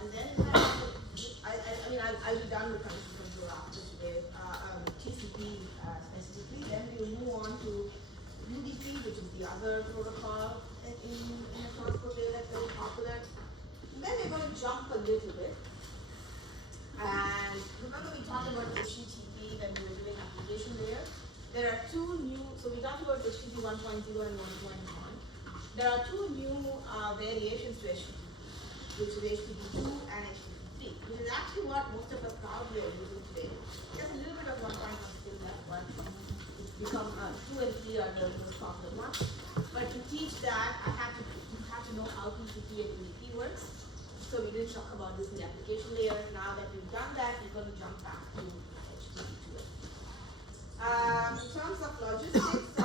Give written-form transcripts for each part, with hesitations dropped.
And then I'll be done with condition control after today. TCP specifically. Then we'll move on to UDP, which is the other protocol in the transport layer that's very popular. And then we're going to jump a little bit. And remember we talked about HTTP when we were doing application layer. There are two new, so we talked about HTTP 1.0 and 1.1. There are two new variations to HTTP, which is HTTP 2 and HTTP 3, which is actually what most of us probably are using today. There's a little bit of 1.1 still left, but it's become 2 and 3 are the most popular ones. But to teach that, you have to know how TCP and UDP works. So we didn't talk about this in the application layer. Now that we've done that, we're going to jump back to HTTP 2. In terms of logistics,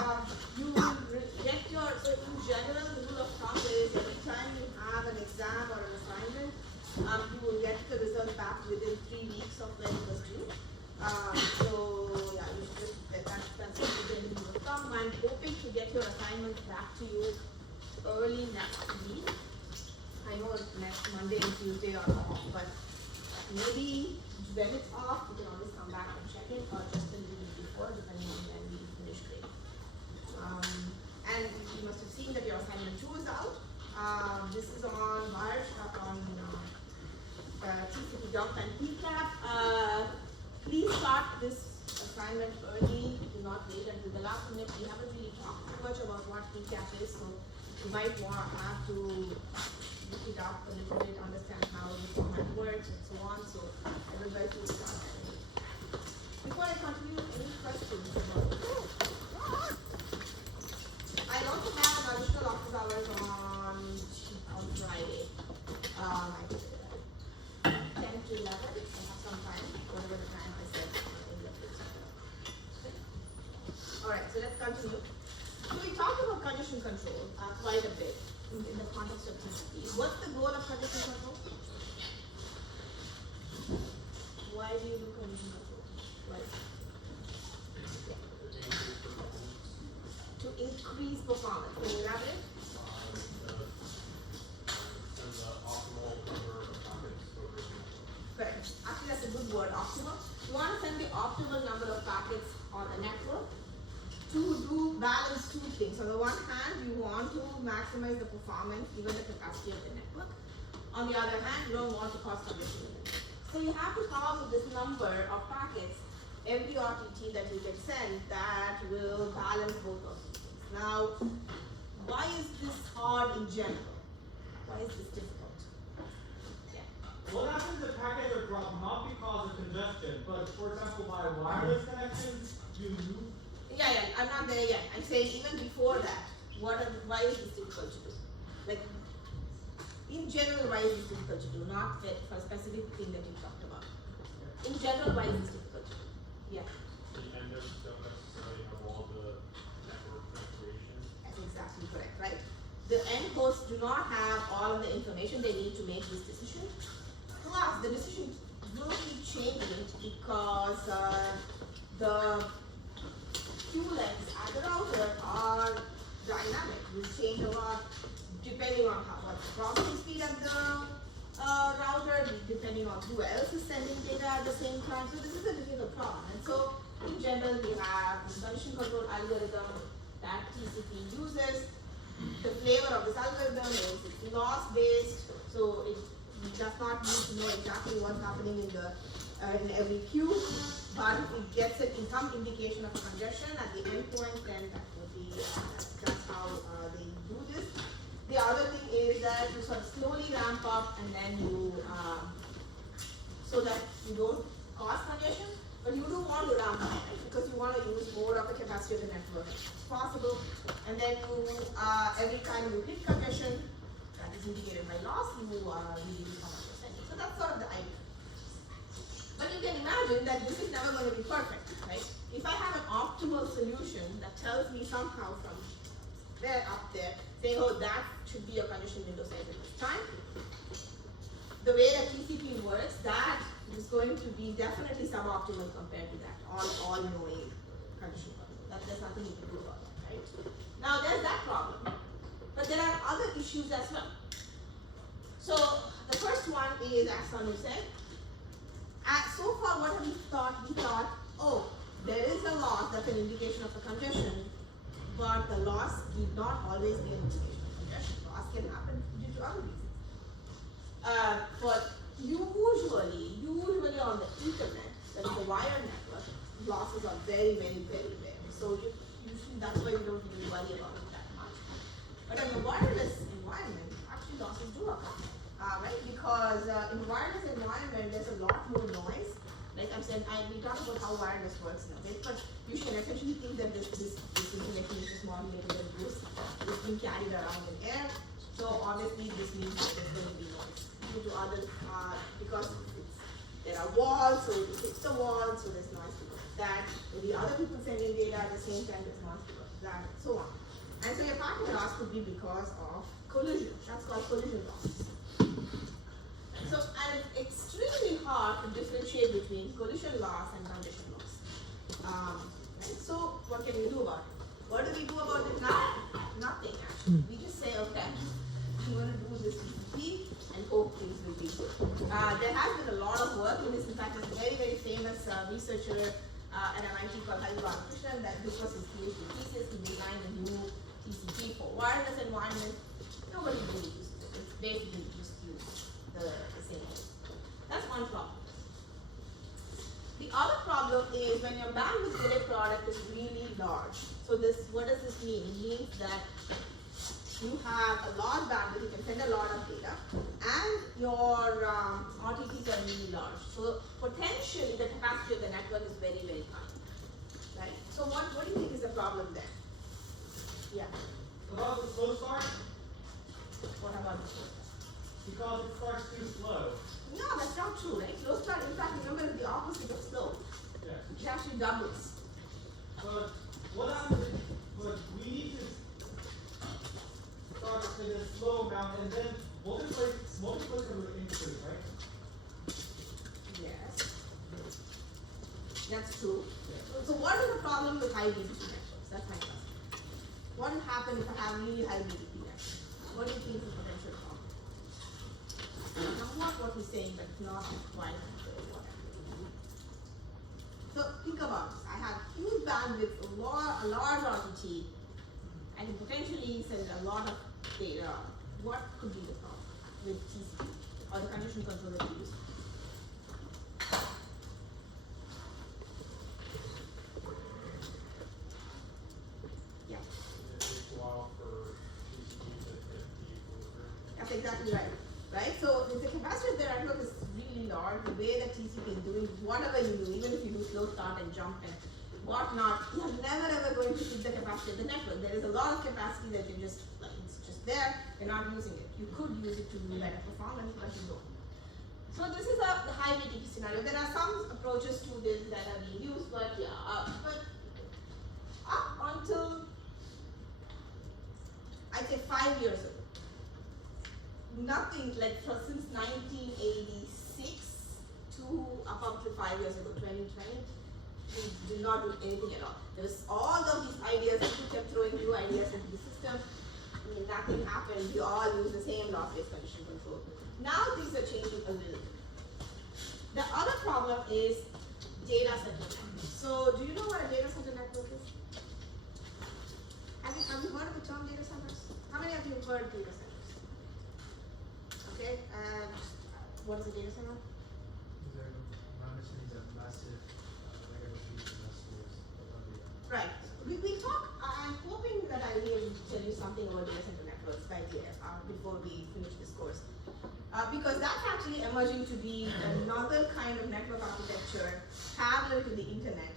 you will get your, so in general, the rule of thumb is every time you have an exam or an assignment, you will get the result back within 3 weeks of when it was due. So yeah, you should just, that's the rule of thumb. I'm hoping to get your assignment back to you early next week. I know next Monday and Tuesday are off, but maybe when it's off, you can always come back and check it, or just a little bit before, depending on when we finish grading. And you must have seen that your assignment 2 is out. This is on March, on TCP dump and PCAP. Please start this assignment early. Do not wait until the last minute. We haven't really talked too much about what PCAP is, so you might have to look it up a little bit, understand how the format works and so on. So I would like to start that. Before I continue, any questions about it? I also have an additional office hours on Friday. 10 to 11. I have some time, whatever the time I said. Alright, so let's continue. So we talked about congestion control quite a bit in the context of TCP. What's the goal of congestion control? Why do you do congestion control? Why? To increase performance. Can you elaborate? Correct. Actually, that's a good word, optimal. You want to send the optimal number of packets on a network to do balance two things. On the one hand, you want to maximize the performance, even the capacity of the network. On the other hand, you don't want to cause congestion. So you have to come up with this number of packets every RTT that you can send that will balance both of these things. Now, why is this hard in general? Why is this difficult? Yeah. What happens if packets are dropped not because of congestion, but for example by wireless connections, Yeah, I'm not there yet. I'm saying even before that, why is this difficult to do? Like, in general, why is this difficult to do? Not for a specific thing that you talked about. In general, why is this difficult to do? Yeah. The vendors don't necessarily have all the network configuration. That's exactly correct, right? The end hosts do not have all of the information they need to make this decision. Plus, the decision will keep changing because the queue lengths at the router are dynamic. Will change a lot depending on what the processing speed of the router, depending on who else is sending data at the same time. So this is a difficult problem. And so in general, we have the congestion control algorithm that TCP uses. The flavor of this algorithm is it's loss based, so it does not need to know exactly what's happening in every queue, but if it gets it in some indication of congestion at the endpoint, then that would be that's how they do this. The other thing is that you sort of slowly ramp up and then you so that you don't cause congestion, but you do want to ramp up, right? Because you want to use more of the capacity of the network as possible, and then you every time you hit congestion, that is indicated by loss, you really come up with sending. So that's sort of the idea. But you can imagine that this is never going to be perfect, right? If I have an optimal solution that tells me somehow from there up there, saying, oh, that should be a congestion window size at this time, the way that TCP works, that is going to be definitely suboptimal compared to that all-knowing congestion control. There's nothing you can do about that, right? Now, there's that problem. But there are other issues as well. So, the first one is, as Sanu said, so far what have we thought? We thought, oh, there is a loss that's an indication of a congestion, but the loss need not always be an indication of congestion. Loss can happen due to other reasons. But usually on the internet, that is the wired network, losses are very, very, very rare. So usually that's why we don't really worry about it that much. But in the wireless environment, actually losses do occur, right? Because in the wireless environment, there's a lot more noise. Like I said, we talked about how wireless works in a bit, but you should essentially think that this information is just modulated and it's being carried around in air. So obviously this means that there's going to be noise due to other, because there are walls, so it hits the wall, so there's noise because of that. Maybe other people sending data at the same time, there's noise because of that, and so on. And so your packet loss could be because of collision. That's called collision loss. So, and it's extremely hard to differentiate between collision loss and congestion loss. Right? So, what can we do about it? What do we do about it now? Nothing actually. We just say, okay, I'm going to do this TCP and hope things will be good. There has been a lot of work in this. In fact, there's a very, very famous researcher at MIT called Hari Balakrishnan, that this was his PhD thesis. He designed a new TCP for wireless environment. Nobody really uses it. It's basically just use the same thing. That's one problem. The other problem is when your bandwidth delay product is really large. So what does this mean? It means that you have a large bandwidth, you can send a lot of data, and your RTTs are really large. So potentially the capacity of the network is very, very high. Right? So what do you think is the problem there? Yeah. About the slow start, What about this one? because it starts too slow. No, that's not true, right? Slow start, in fact, remember, is the opposite of slow. Yes. It actually doubles. But what happens? But we need to start in a slow amount and then multiply it with increase, right? Yes. That's true. So what is the problem with high BDP networks? That's my question. What will happen if I have really high BDP networks? What do you think is the potential problem? Not what he's saying, but not quite what I'm doing. So think about this. I have huge bandwidth, a large RTT, and potentially send a lot of data. What could be the problem with TCP or the condition control that we use? Yeah. It takes a while for TCP to hit the equilibrium. That's exactly right. Right? So if the capacity of the network is really large, the way that TCP is doing whatever you do, even if you do slow start and jump and whatnot, you're never ever going to hit the capacity of the network. There is a lot of capacity that you just, like, it's just there, you're not using it. You could use it to do better performance, but you don't. So this is the high BTP scenario. There are some approaches to this that are being used, but yeah, but up until I'd say 5 years ago, nothing like since 1986 to up to 5 years ago, 2020, we did not do anything at all. There was all of these ideas, people kept throwing new ideas into the system. I mean, nothing happened. We all use the same loss-based condition control. Now things are changing a little bit. The other problem is data center network. So do you know what a data center network is? Have you heard of the term data centers? How many of you have heard data centers? Okay, and what is a data center? Right. We talk. I'm hoping that I will tell you something about data center networks by the before we finish this course, because that's actually emerging to be another kind of network architecture parallel to the internet.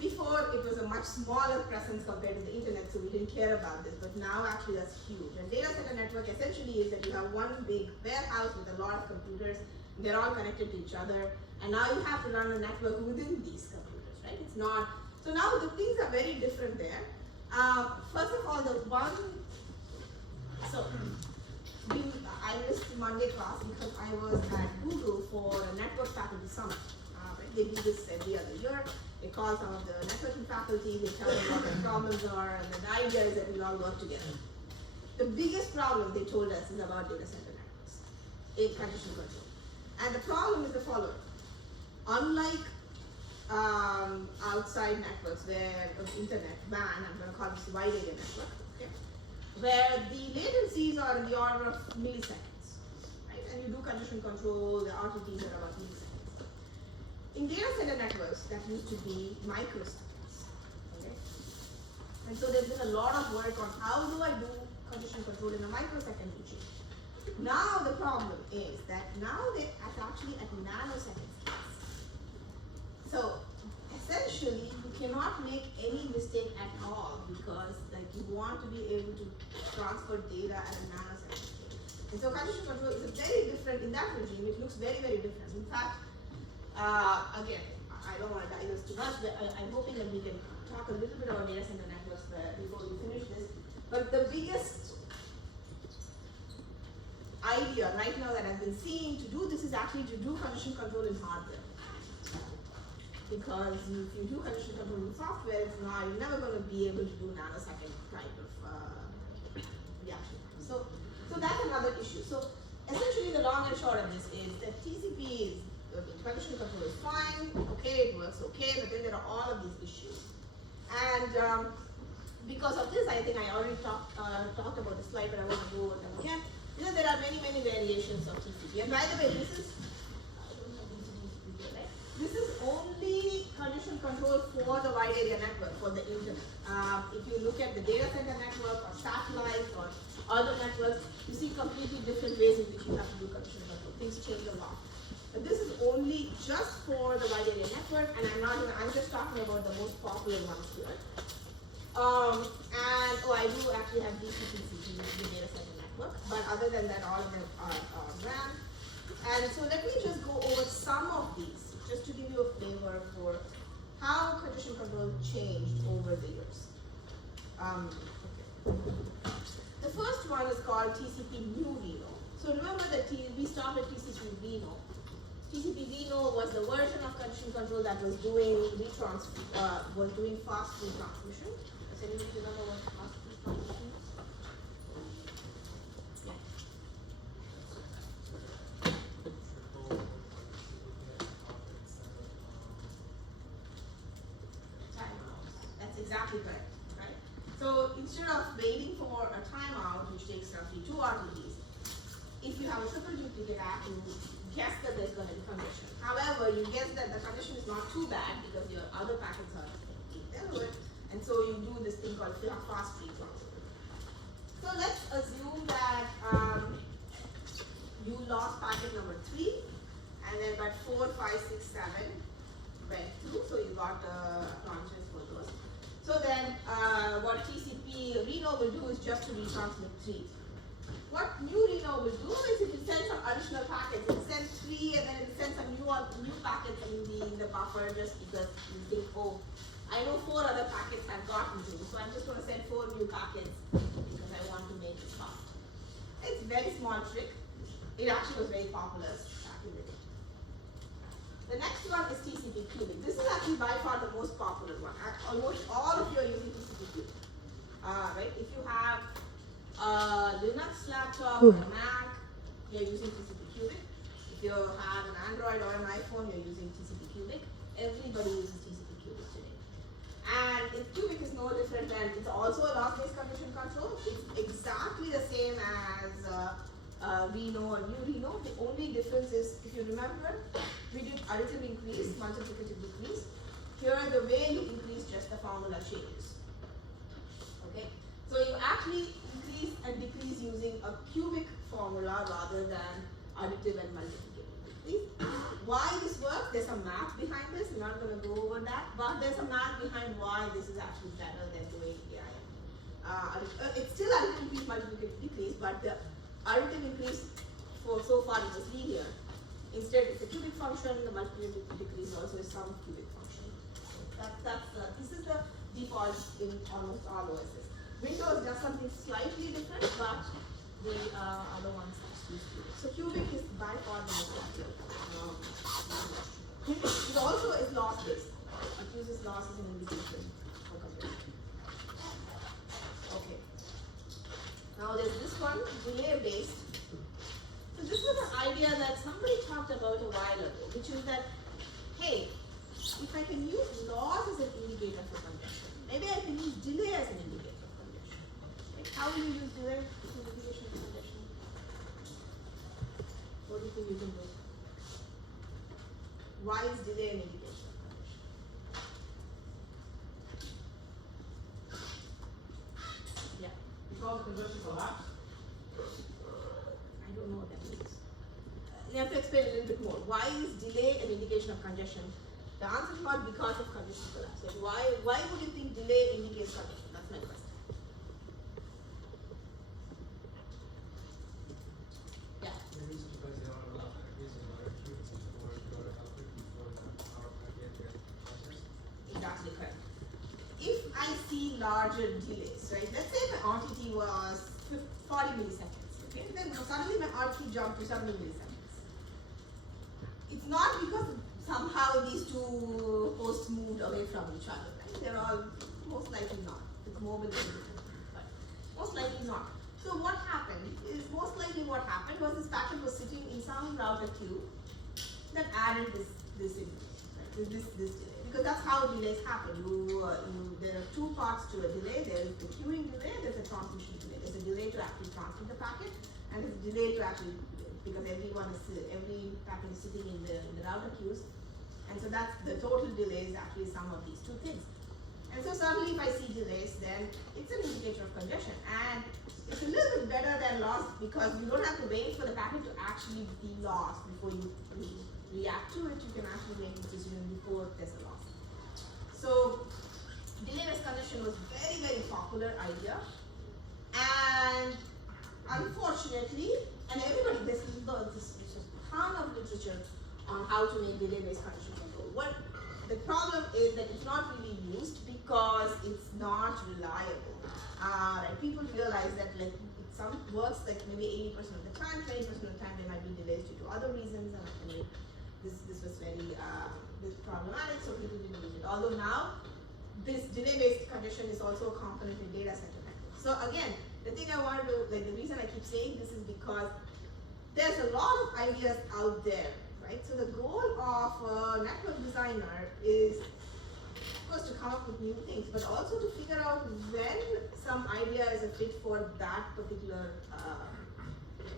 Before it was a much smaller presence compared to the internet, so we didn't care about this. But now actually that's huge. A data center network essentially is that you have one big warehouse with a lot of computers. They're all connected to each other, and now you have to run a network within these computers, right? It's not. So now the things are very different there. First of all, the one. So I missed Monday class because I was at Google for a network faculty summit. They do this every other year. They call some of the networking faculty, they tell them what their problems are, and the idea is that we'll all work together. The biggest problem, they told us, is about data center networks. a condition control. And the problem is the following. Unlike outside networks where internet, WAN, I'm going to call this wide area network, okay, where the latencies are in the order of milliseconds, right? And you do condition control, the RTTs are about milliseconds. In data center networks, that used to be microseconds, okay? And so there's been a lot of work on how do I do condition control in a microsecond region. Now the problem is that now they're actually at nanosecond scales. So essentially you cannot make any mistake at all because like you want to be able to transfer data at a nanosecond scale. And so condition control is a very different in that regime. It looks very, very different. In fact, again, I don't want to dive this too much, but I'm hoping that we can talk a little bit about data center networks before we finish this. But the biggest idea right now that I've been seeing to do this is actually to do condition control in hardware. Because if you do condition control in software, it's not, you're never going to be able to do nanosecond type of reaction. So that's another issue. So essentially the long and short of this is that TCP is, condition control is fine, okay, it works okay, but then there are all of these issues. And because of this, I think I already talked about the slide, but I want to go over them again. You know, there are many, many variations of TCP. And by the way, this is, this is only condition control for the wide area network, for the internet. If you look at the data center network or satellite or other networks, you see completely different ways in which you have to do condition control. Things change a lot. But this is only just for the wide area network, and I'm just talking about the most popular ones here. And I do actually have DCP/TCP, the data center network, but other than that, all of them are RAM. And so let me just go over some of these, just to give you a flavor for how condition control changed over the years. Okay. The first one is called TCP New Reno. So remember that we stopped at TCP Reno. TCP Reno was the version of condition control that was doing fast food transmission. Does anybody remember what fast food transmission is? Yeah. Timeouts. That's exactly correct, right? So instead of waiting for a timeout, which takes roughly 2 RTTs, if you have a triple duplicate app, you guess that there's going to be condition. However, you guess that the condition is not too bad because your other packets are being dealt with, and so you do this thing called fast free transfer. So let's assume that you lost packet number 3, and then but 4, 5, 6, 7 went through, so you got acknowledgements for those. So then what TCP Reno will do is just to retransmit 3. What New Reno will do is it will send some additional packets. It will send 3 and then it will send some new packets in the buffer just because you think, oh, I know 4 other packets have gotten to, so I'm just going to send 4 new packets because I want to make it fast. It's a very small trick. It actually was very popular back in the day. The next one is TCP Cubic. This is actually by far the most popular one. Almost all of you are using TCP Cubic. Right? If you have a Linux laptop or a Mac, you're using TCP Cubic. If you have an Android or an iPhone, you're using TCP Cubic. Everybody uses TCP Cubic today. And Cubic is no different than, it's also a loss-based condition control. It's exactly the same as Reno or New Reno. The only difference is, if you remember, we did additive increase, multiplicative decrease. Here, the way you increase, just the formula changes. Okay? So you actually increase and decrease using a cubic formula rather than additive and multiplicative decrease. Why this works? There's some math behind this. I'm not going to go over that, but there's some math behind why this is actually better than doing AIM. It's still additive increase, multiplicative decrease, but the additive increase for so far it was linear. Instead, it's a cubic function. The multiplicative decrease also is some cubic function. This is the default in almost all OSs. Windows does something slightly different, but the other ones use cubic. So cubic is by far the most popular. It also is loss-based. It uses losses and indication for comparison. Okay. Now there's this one, delay-based. So this was an idea that somebody talked about a while ago, which is that, hey, if I can use loss as an indicator for congestion, maybe I can use delay as an indicator of congestion. Right? How will you use delay as an indication of congestion? What do you think you can do? Why is delay an indication of congestion? Yeah, Because congestion collapse. I don't know what that means. You have to explain a little bit more. Why is delay an indication of congestion? The answer is not because of congestion collapse. Like why would you think delay indicates congestion? That's my question. Yeah. Maybe it's because they are allowed to use another queue before you go to help it before the power packet gets processed. Exactly correct. If I see larger delays, right? Let's say my RTT was 40 milliseconds, okay? Then suddenly my RTT jumped to 70 milliseconds. It's not because somehow these two hosts moved away from each other, right? They're all most likely not. It's mobile but most likely not. So what happened is most likely what happened was this packet was sitting in some router queue that added this information, right? This delay. Because that's how delays happen. There are two parts to a delay. There is the queuing delay, there's a transmission delay. There's a delay to actually transmit the packet, and there's a delay to actually, because every packet is sitting in the router queues. And so that's the total delay is actually sum of these two things. And so certainly if I see delays, then it's an indicator of congestion. And it's a little bit better than loss because you don't have to wait for the packet to actually be lost before you react to it. You can actually make a decision before there's a loss. So delay-based congestion was very, very popular idea. And unfortunately, and everybody, there's just a ton of literature on how to make delay-based congestion control. What the problem is that it's not really used because it's not reliable. Right? People realize that like some works like maybe 80% of the time, 20% of the time there might be delays due to other reasons, and this was very problematic, so people didn't use it. Although now this delay-based congestion is also a component in data center networks. So again, the thing I want to the reason I keep saying this is because there's a lot of ideas out there. Right? So the goal of a network designer is, of course, to come up with new things, but also to figure out when some idea is a fit for that particular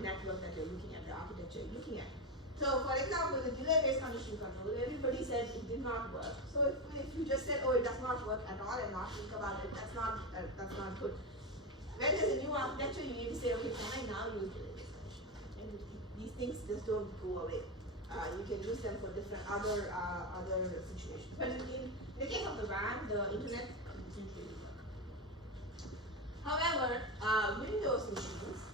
network that you're looking at, the architecture you're looking at. So, for example, the delay-based congestion control, everybody said it did not work. So if you just said, oh, it does not work at all and not think about it, that's not good. When there's a new architecture, you need to say, okay, can I now use delay-based congestion? And these things just don't go away. You can use them for different other situations. But in the case of the WAN, the internet didn't really work. However, Windows machines,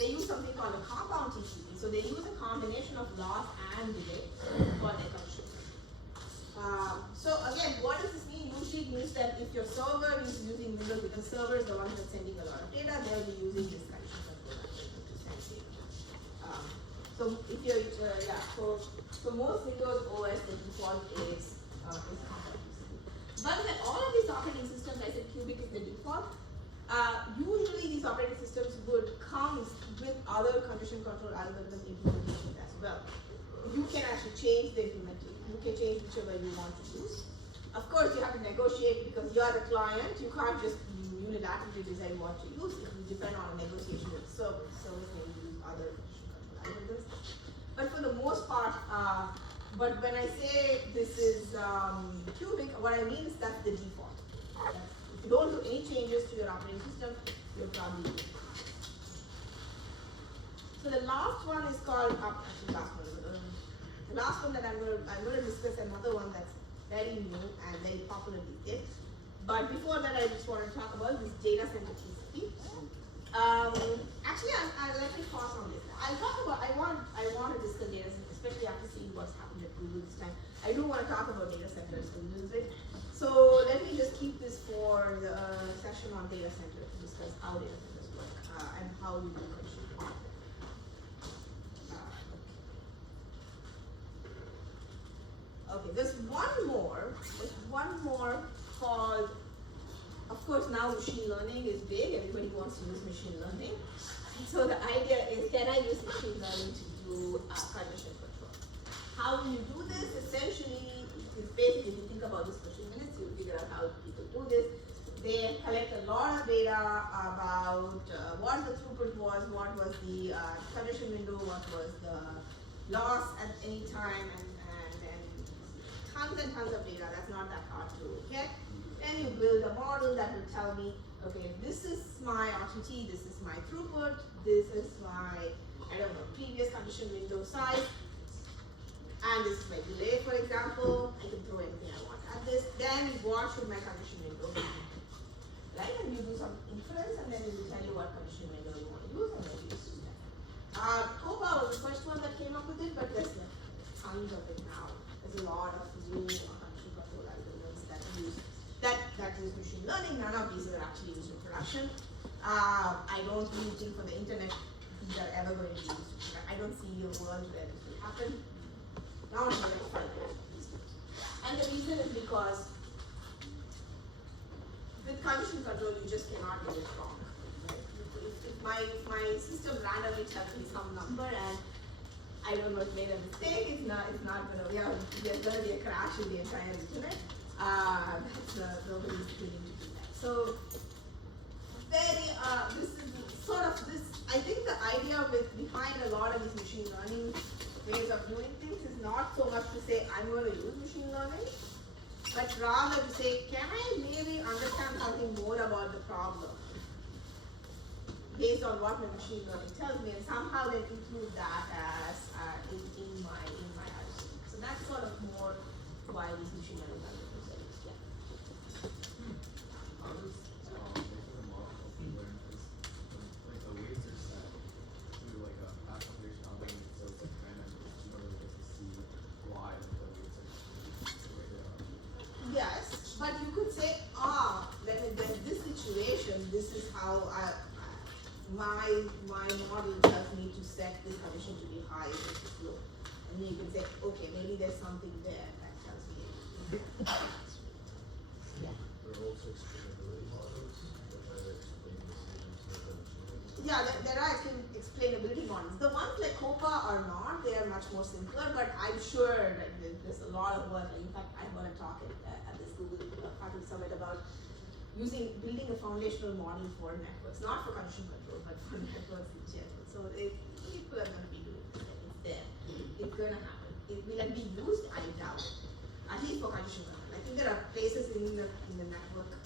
they use something called a compound TCP. So they use a combination of loss and delay for their condition. So again, what does this mean? Usually it means that if your server is using Windows, because the server is the one that's sending a lot of data, they'll be using this condition control algorithm to send data. So if you're, so most Windows OS, the default is compound TCP. But when all of these operating systems, I said Cubic is the default, usually these operating systems would come with other condition control algorithm implementations as well. You can actually change the implementation. You can change whichever you want to use. Of course, you have to negotiate because you are the client. You can't just unilaterally decide what to use. It will depend on a negotiation with the service. Service may use other condition control algorithms. But for the most part, but when I say this is Cubic, what I mean is that's the default. If you don't do any changes to your operating system, you're probably good. So the last one is called the last one that I'm going to discuss another one that's very new and very popular these days. But before that, I just want to talk about this data center TCP. Actually, let me pause on this. I'll talk about. I want to discuss data centers, especially after seeing what's happened at Google this time. I do want to talk about data centers a little bit. So let me just keep this for the session on data center to discuss how data centers work and how we do condition. Okay, there's one more called, of course now machine learning is big, everybody wants to use machine learning. So the idea is, can I use machine learning to do through condition control. How will you do this? Essentially, is basically, if you think about this for 2 minutes, you'll figure out how people do this. They collect a lot of data about what the throughput was, what was the condition window, what was the loss at any time, and tons and tons of data. That's not that hard to get. Then you build a model that will tell me, okay, this is my RTT, this is my throughput, this is my, I don't know, previous condition window size, and this is my delay, for example. I can throw anything I want at this. Then what should my condition window be? Right? And you do some inference, and then it will tell you what condition window you want to use, and then you use that. COPA was the first one that came up with it, but there's like tons of it now. There's a lot of new condition control algorithms that use machine learning. None of these are actually used in production. I don't really think for the internet these are ever going to be used in production. I don't see a world where this will happen. Not in the next 5 years at least. And the reason is because with condition control, you just cannot get it wrong. Right? If my system randomly tells me some number and I don't know, it made a mistake, it's not gonna, there's gonna be a crash in the entire internet. Nobody's willing to do that. So, this is sort of this, I think the idea behind a lot of these machine learning ways of doing things is not so much to say, I'm going to use machine learning, but rather to say, can I maybe understand something more about the problem based on what my machine learning tells me, and somehow then include that as in my RC. So that's sort of more why these machine learning algorithms are used. Yeah. How does making a model help you learn? Because like the weights are set through like a past calculation algorithm, so it's like random. You don't really get to see why the weights are the way they are. Yes, but you could say, when this situation, this is how my model tells me to set this condition to be high versus low. And you can say, okay, maybe there's something there that tells me. Yeah. There are also explainability models that try to explain decisions with the machine. Yeah, there are explainability models. The ones like COPA are not, they are much more simpler, but I'm sure that there's a lot of work. In fact, I'm going to talk at this Google Faculty Summit about building a foundational model for networks, not for condition control, but for networks in general. So people are going to be doing this. It's there. It's going to happen. Will it be used? I doubt it. At least for condition control. I think there are places in the network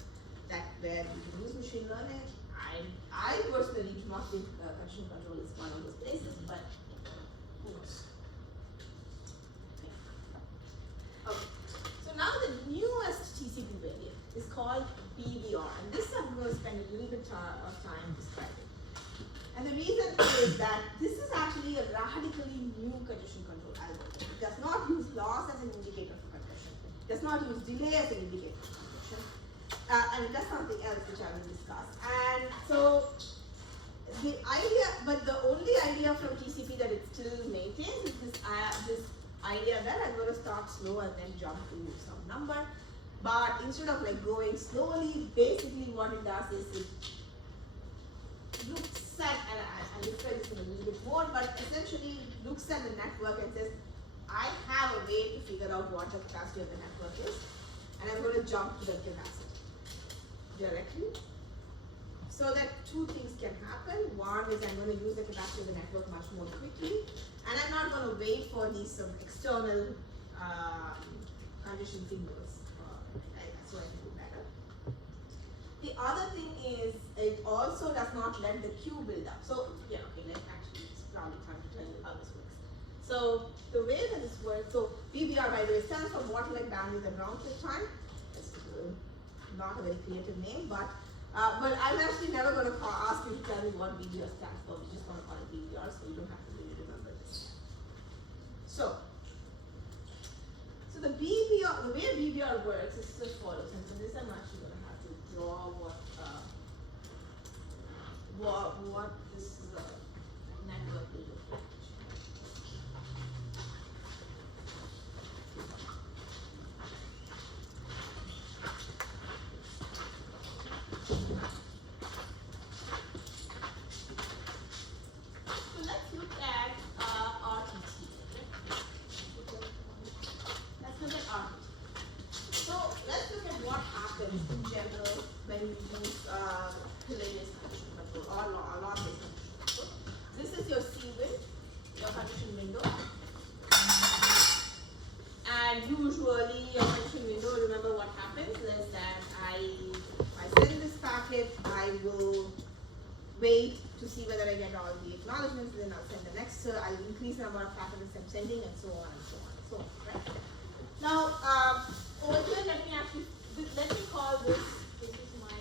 where you can use machine learning. I personally do not think condition control is one of those places, but who knows? Okay. So now the newest TCP variant is called BBR, and this I'm going to spend a little bit of time describing. And the reason is that this is actually a radically new condition control algorithm. It does not use loss as an indicator for condition. It does not use delay as an indicator for condition. And it does something else which I will discuss. And so the idea, but the only idea from TCP that it still maintains is this idea that I'm going to start slow and then jump to some number. But instead of like going slowly, basically what it does is it looks at, and I'll describe this in a little bit more, but essentially looks at the network and says, I have a way to figure out what the capacity of the network is, and I'm going to jump to the capacity directly. So that two things can happen. One is I'm going to use the capacity of the network much more quickly, and I'm not going to wait for these some external condition signals. So I can do better. The other thing is it also does not let the queue build up. So yeah, okay, actually it's probably time to tell you how this works. So the way that this works, so BBR by the way stands for bottleneck bandwidth and round trip time. It's not a very creative name, but I'm actually never going to ask you to tell me what BBR stands for. We're just going to call it BBR, so you don't have to really remember this. So the way BBR works is as follows, and so this I'm actually going to have to draw what this network will look like. So let's look at condition window. And usually a condition window, remember what happens is that I send this packet, I will wait to see whether I get all the acknowledgements, then I'll send the next, I'll increase the number of packets I'm sending, and so on and so on and so on, right? Now, over here, let me call this is my,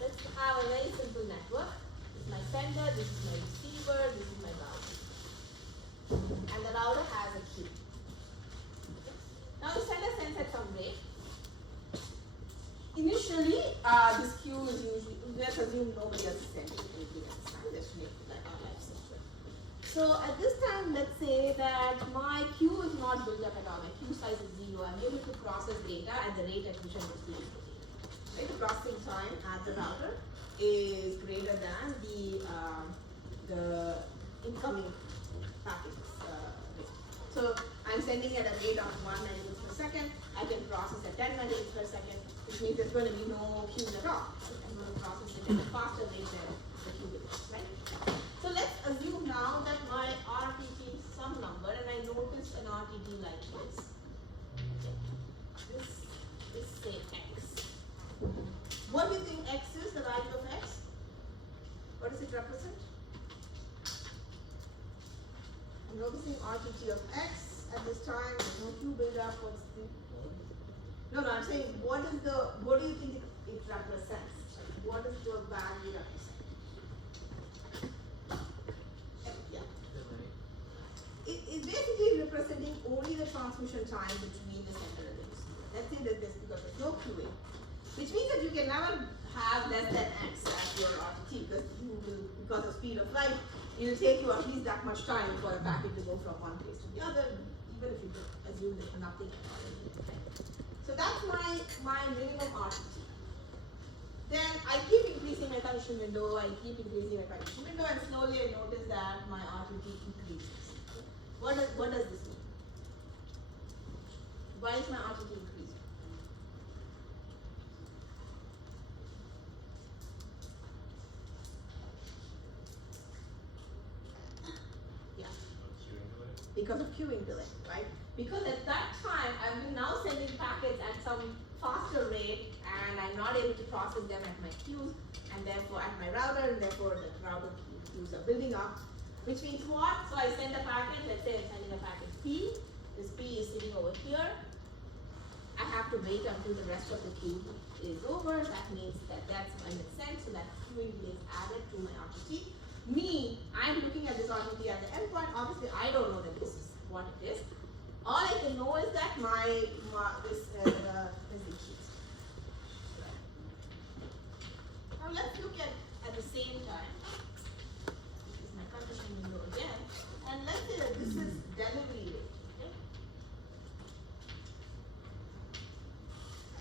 let's have a very simple network. This is my sender, this is my receiver, this is my router. And the router has a queue. Now the sender sends at some rate. Initially, this queue is usually, let's assume nobody else is sending anything at this time, let's make like our life simpler. So at this time, let's say that my queue is not built up at all, my queue size is 0, I'm able to process data at the rate at which I'm receiving the data. Right? The processing time at the router is greater than the incoming packets rate. So I'm sending at a rate of 1 megabits per second, I can process at 10 megabits per second, which means there's going to be no queues at all. So I'm going to process it at a faster rate than the queue is, right? So let's assume now that my RTT is some number and I notice an RTT like this. This say X. What do you think X is, the value of X? What does it represent? I'm noticing RTT of X at this time, there's no queue build up, what's the... No, I'm saying, what do you think it represents? What does the value represent? Yeah. It is basically representing only the transmission time between the sender and the receiver. Let's say that this, because there's no queuing, which means that you can never have less than X as your RTT, because you will, because of speed of light, it will take you at least that much time for a packet to go from one place to the other, even if you assume there's nothing at all. So that's my minimum RTT. Then I keep increasing my condition window, and slowly I notice that my RTT increases. What does this mean? Why is my RTT increasing? Yeah. Because of queuing delay, right? Because at that time, I've been now sending packets at some faster rate, and I'm not able to process them at my queues, and therefore at my router, and therefore the router queues are building up. Which means what? So I send a packet, let's say I'm sending a packet P, this P is sitting over here. I have to wait until the rest of the queue is over, that means that that's when it's sent, so that queuing delay is added to my RTT. Me, I'm looking at this RTT at the endpoint, obviously I don't know that this is what it is. All I can know is that this is increased. Now let's look at the same time. This is my condition window again, and let's say that this is delivery rate. Okay?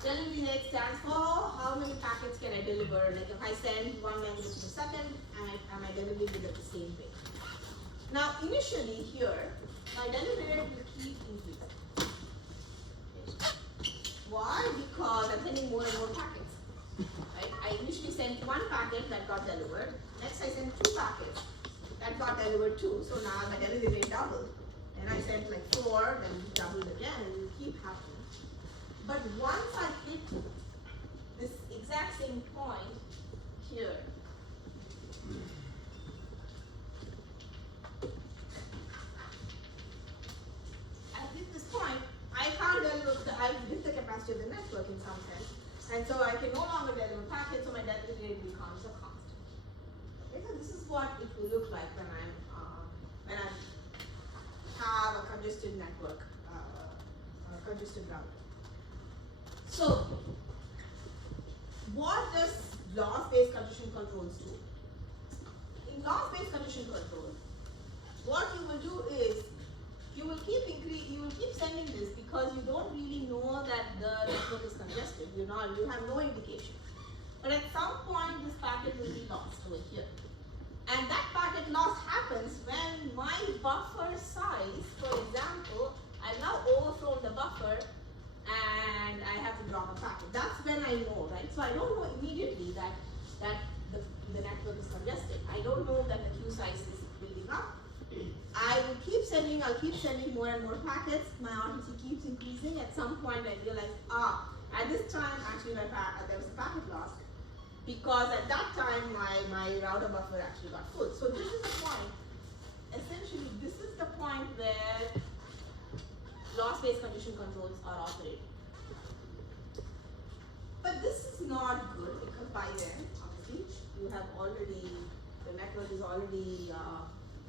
Delivery rate stands for how many packets can I deliver. Like if I send 1 megabit per second, am I delivering it at the same rate? Now initially here, my delivery rate will keep increasing. Why? Because I'm sending more and more packets. Right? I initially sent 1 packet that got delivered. Next I sent 2 packets that got delivered too. So now my delivery rate doubled. And I sent like 4, then it doubled again, and it will keep happening. But once I hit this exact same point here, I've hit the capacity of the network in some sense, and so I can no longer deliver packets, so my delivery rate becomes a constant. Okay, so this is what it will look like when I have a congested network, a congested router. So, what does loss-based condition controls do? In loss-based condition control, what you will do is you will keep sending this because you don't really know that the network is congested. You have no indication. But at some point, this packet will be lost over here. And that packet loss happens when my buffer size, for example, I've now overflown the buffer and I have to drop a packet. That's when I know, right? So I don't know immediately that the network is congested. I don't know that the queue size is building up. I'll keep sending more and more packets. My RTT keeps increasing. At some point I realized, at this time actually there was a packet loss because at that time my router buffer actually got full. So this is the point. Essentially, this is the point where loss-based condition controls are operating. But this is not good because by then, obviously, you have already, the network is already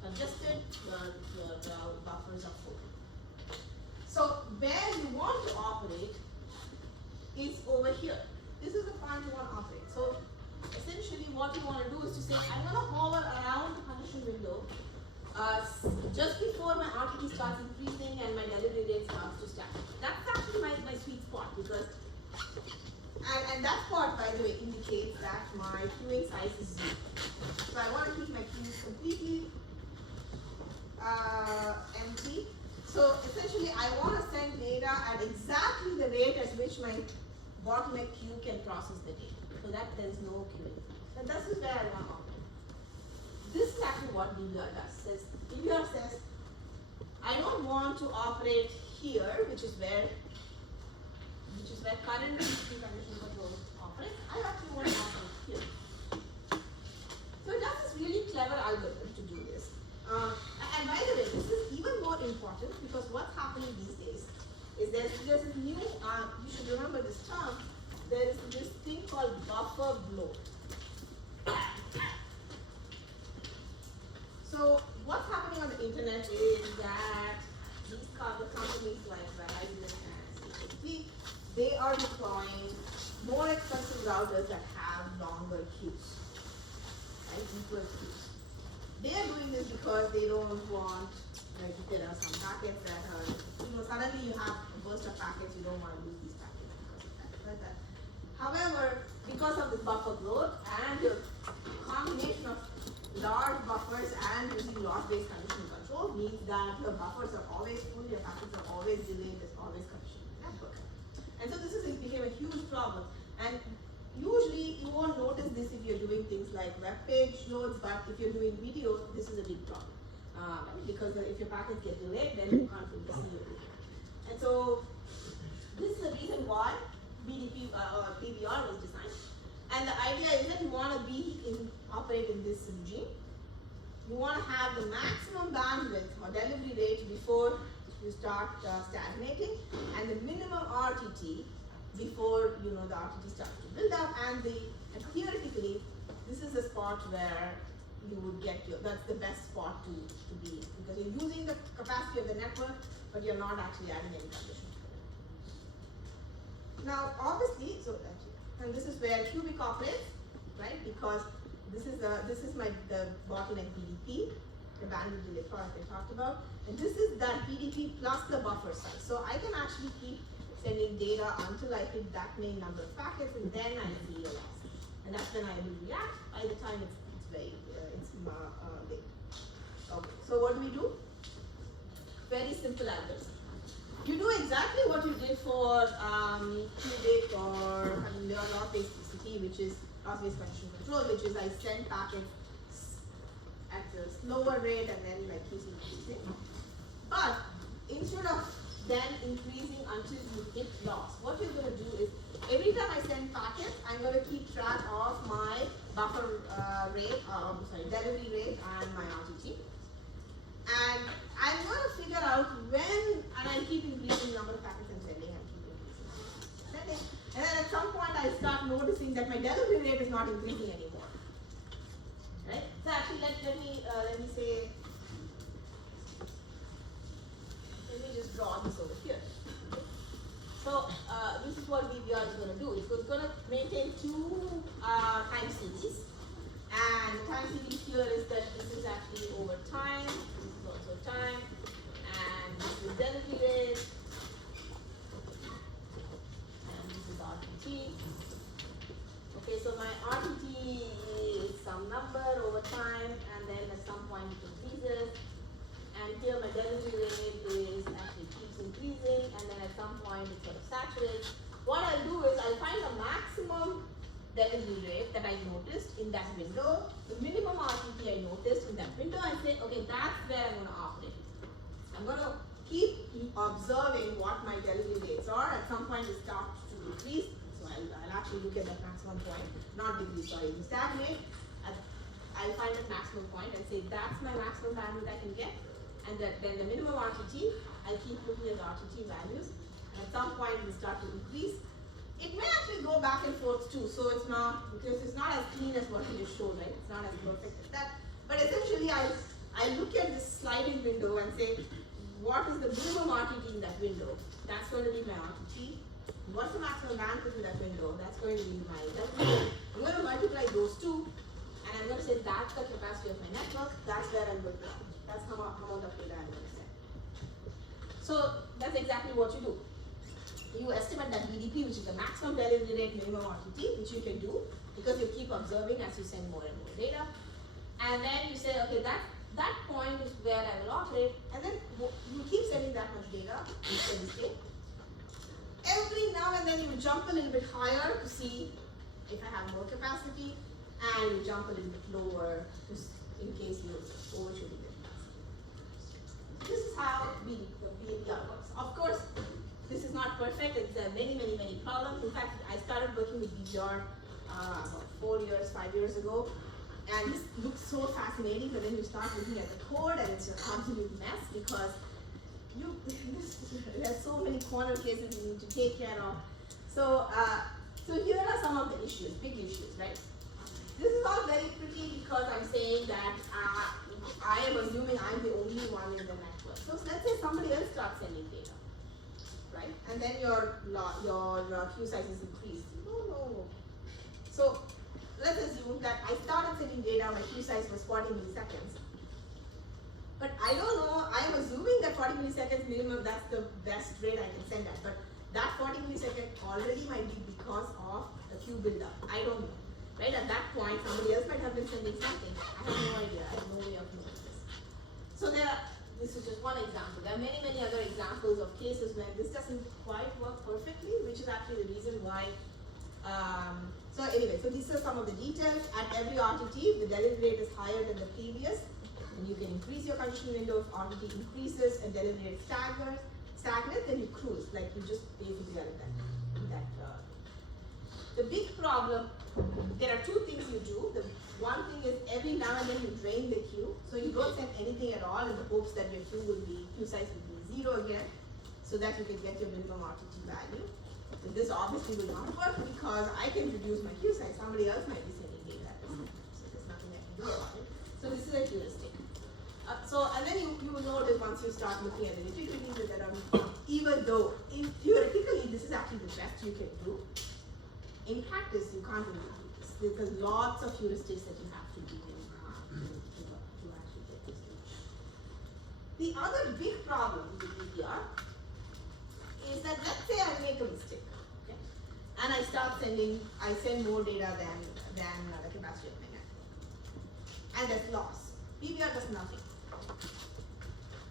congested, the buffers are full. So where you want to operate is over here. This is the point you want to operate. So essentially what you want to do is to say, I'm going to hover around the condition window just before my RTT starts increasing and my delivery rate starts to stack. That's actually my sweet spot because, and that part by the way indicates that my queuing size is 0. So I want to keep my queues completely empty. So essentially I want to send data at exactly the rate at which my bottleneck queue can process the data. So that there is no queuing. And this is where I want to operate. This is actually what DVR does. DVR says, I don't want to operate here, which is where current condition control operates. I actually want to operate here. So it does this really clever algorithm to do this. And by the way, this is even more important because what's happening these days is there's this new, you should remember this term, there is this thing called buffer bloat. So what's happening on the internet is that these companies like Verizon and AT&T, they are deploying more expensive routers that have longer queues, right, equal queues. They are doing this because they don't want, like if there are some packets that are, suddenly you have a burst of packets, you don't want to lose these packets because of that, like that. However, because of this buffer bloat and the combination of large buffers and using loss-based condition control means that your buffers are always full, your packets are always delayed, there's always condition in the network. And so this became a huge problem. And usually you won't notice this if you're doing things like web page loads, but if you're doing video, this is a big problem. Because if your packets get delayed, then you can't really see your video. And so this is the reason why BDP or PBR was designed. And the idea is that you want to operate in this regime. You want to have the maximum bandwidth or delivery rate before you start stagnating, and the minimum RTT before the RTT starts to build up. And theoretically, this is the spot where you would get that's the best spot to be in, because you're using the capacity of the network, but you're not actually adding any condition to it. Now, obviously, and this is where Cubic operates, right? Because this is the bottleneck BDP, the bandwidth delay product I talked about, and this is that BDP plus the buffer size. So I can actually keep sending data until I hit that many number of packets, and then I see a loss, and that's when I will react. By the time it's late. Okay. So what do? Very simple algorithm. You do exactly what you did for Cubic or loss-based TCP, which is loss-based condition control, which is I send packets at a slower rate and then keep increasing. But instead of then increasing until you hit loss, what you're going to do is every time I send packets, I'm going to keep track of my buffer delivery rate and my RTT. And I'm going to figure out when, and I keep increasing the number of packets I'm sending, and then at some point I start noticing that my delivery rate is not increasing anymore. Right? So actually let me just draw this over here. So this is what VBR is going to do. It's going to maintain two time series, and the time series here is that this is actually over time. This is also time, and this is delivery rate, and this is RTT. Okay, so my RTT is some number over time, and then at some point it increases. And here my delivery rate is actually keeps increasing, and then at some point it sort of saturates. What I'll do is I'll find the maximum delivery rate that I noticed in that window, the minimum RTT I noticed in that window, and say, okay, that's where I'm going to operate. observing what my delivery rates are. At some point it starts to decrease, so I'll actually look at that maximum point, not decrease, sorry, to stagnate. I'll find that maximum point and say that's my maximum bandwidth I can get, and then the minimum RTT, I'll keep looking at the RTT values, and at some point it will start to increase. It may actually go back and forth too, so it's not, because it's not as clean as what we just showed, right? It's not as perfect as that. But essentially, I look at this sliding window and say, what is the minimum RTT in that window? That's going to be my RTT. What's the maximum bandwidth in that window? That's going to be my W. I'm going to multiply those two, and I'm going to say that's the capacity of my network. That's where I'm going to go. That's how amount of data I'm going to send. So that's exactly what you do. You estimate that BDP, which is the maximum delivery rate minimum RTT, which you can do because you keep observing as you send more and more data. And then you say, okay, that point is where I will operate, and then you keep sending that much data in steady state. Every now and then you will jump a little bit higher to see if I have more capacity, and you jump a little bit lower just in case you're overshooting the capacity. This is how the BDR works. Of course, this is not perfect. It's many problems. In fact, I started working with BDR about 5 years ago. And this looks so fascinating, but then you start looking at the code and it's an absolute mess because there's so many corner cases you need to take care of. So, so here are some of the issues, big issues, right? This is all very pretty because I'm saying that I am assuming I'm the only one in the network. So let's say somebody else starts sending data, right? And then your queue size is increased. No. So let's assume that I started sending data, my queue size was 40 milliseconds. But I don't know, I am assuming that 40 milliseconds minimum, that's the best rate I can send at. But that 40 milliseconds already might be because of the queue buildup. I don't know. Right? At that point, somebody else might have been sending something. I have no idea. I have no way of knowing this. So this is just one example. There are many other examples of cases where this doesn't quite work perfectly, which is actually the reason why. So anyway, so these are some of the details. At every RTT, if the delivery rate is higher than the previous, then you can increase your condition window. If RTT increases and delivery rate stagnates, then you cruise, like you just basically are in that. The big problem, there are two things you do. The one thing is every now and then you drain the queue, so you don't send anything at all in the hopes that your queue size will be 0 again, so that you can get your minimum RTT value. So this obviously will not work because I can reduce my queue size. Somebody else might be sending data, so there's nothing I can do about it. So this is a heuristic. And then you will notice once you start looking at the nitty-gritties that even though theoretically this is actually the best you can do, in practice you can't really do this. There's lots of heuristics that you have to do to actually get this to. The other big problem with DDR is that let's say I make a mistake, okay, and I send more data than the capacity of my network, and there's loss. BBR does nothing.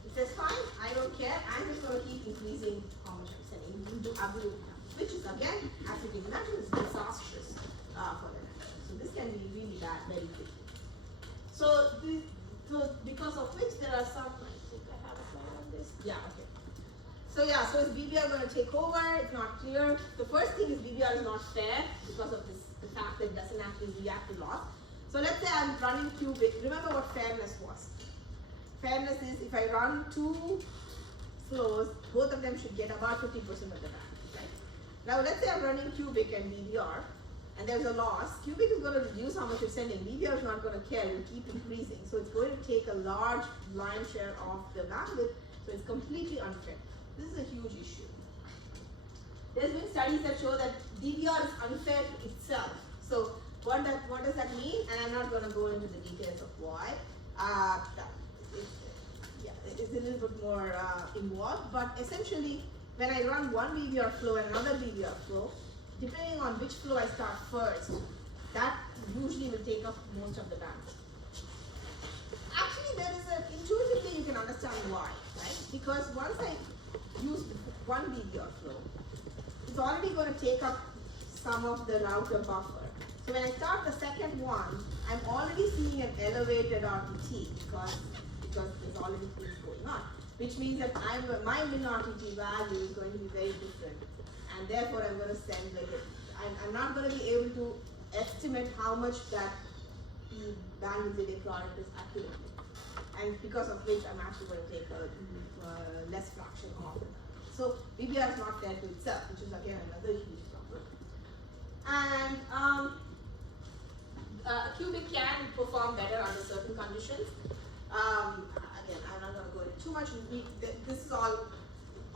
It says fine, I don't care. I'm just going to keep increasing how much I'm sending. You do absolutely nothing, which is again, as you can imagine, is disastrous for the network. So this can be really bad very quickly. So because of which there are some. I think I have a slide on this. Yeah. Okay. So is BBR going to take over? It's not clear. The first thing is BBR is not fair because of the fact that it doesn't actually react to loss. So let's say I'm running qubit. Remember what fairness was. Fairness is if I run two flows, both of them should get about 50% of the bandwidth, right? Now let's say I'm running cubic and BBR, and there's a loss. Cubic is going to reduce how much you're sending. BBR is not going to care. It will keep increasing. So it's going to take a large lion's share of the bandwidth. So it's completely unfair. This is a huge issue. There's been studies that show that DDR is unfair to itself. So what does that mean? And I'm not going to go into the details of why. It's a little bit more involved, but essentially when I run one BBR flow and another BBR flow, depending on which flow I start first, that usually will take up most of the bandwidth. Actually, intuitively you can understand why, right? Because once I use one BBR flow, it's already going to take up some of the router buffer. So when I start the second one, I'm already seeing an elevated RTT because there's already things going on. which means that my min RTT value is going to be very different, and therefore I'm going to send I'm not going to be able to estimate how much that the bandwidth they plotted is accurately, and because of which I'm actually going to take a less fraction off it. So BBR is not there to itself, which is again another huge problem. And qubit can perform better under certain conditions. Again, I'm not going to go into too much. This is all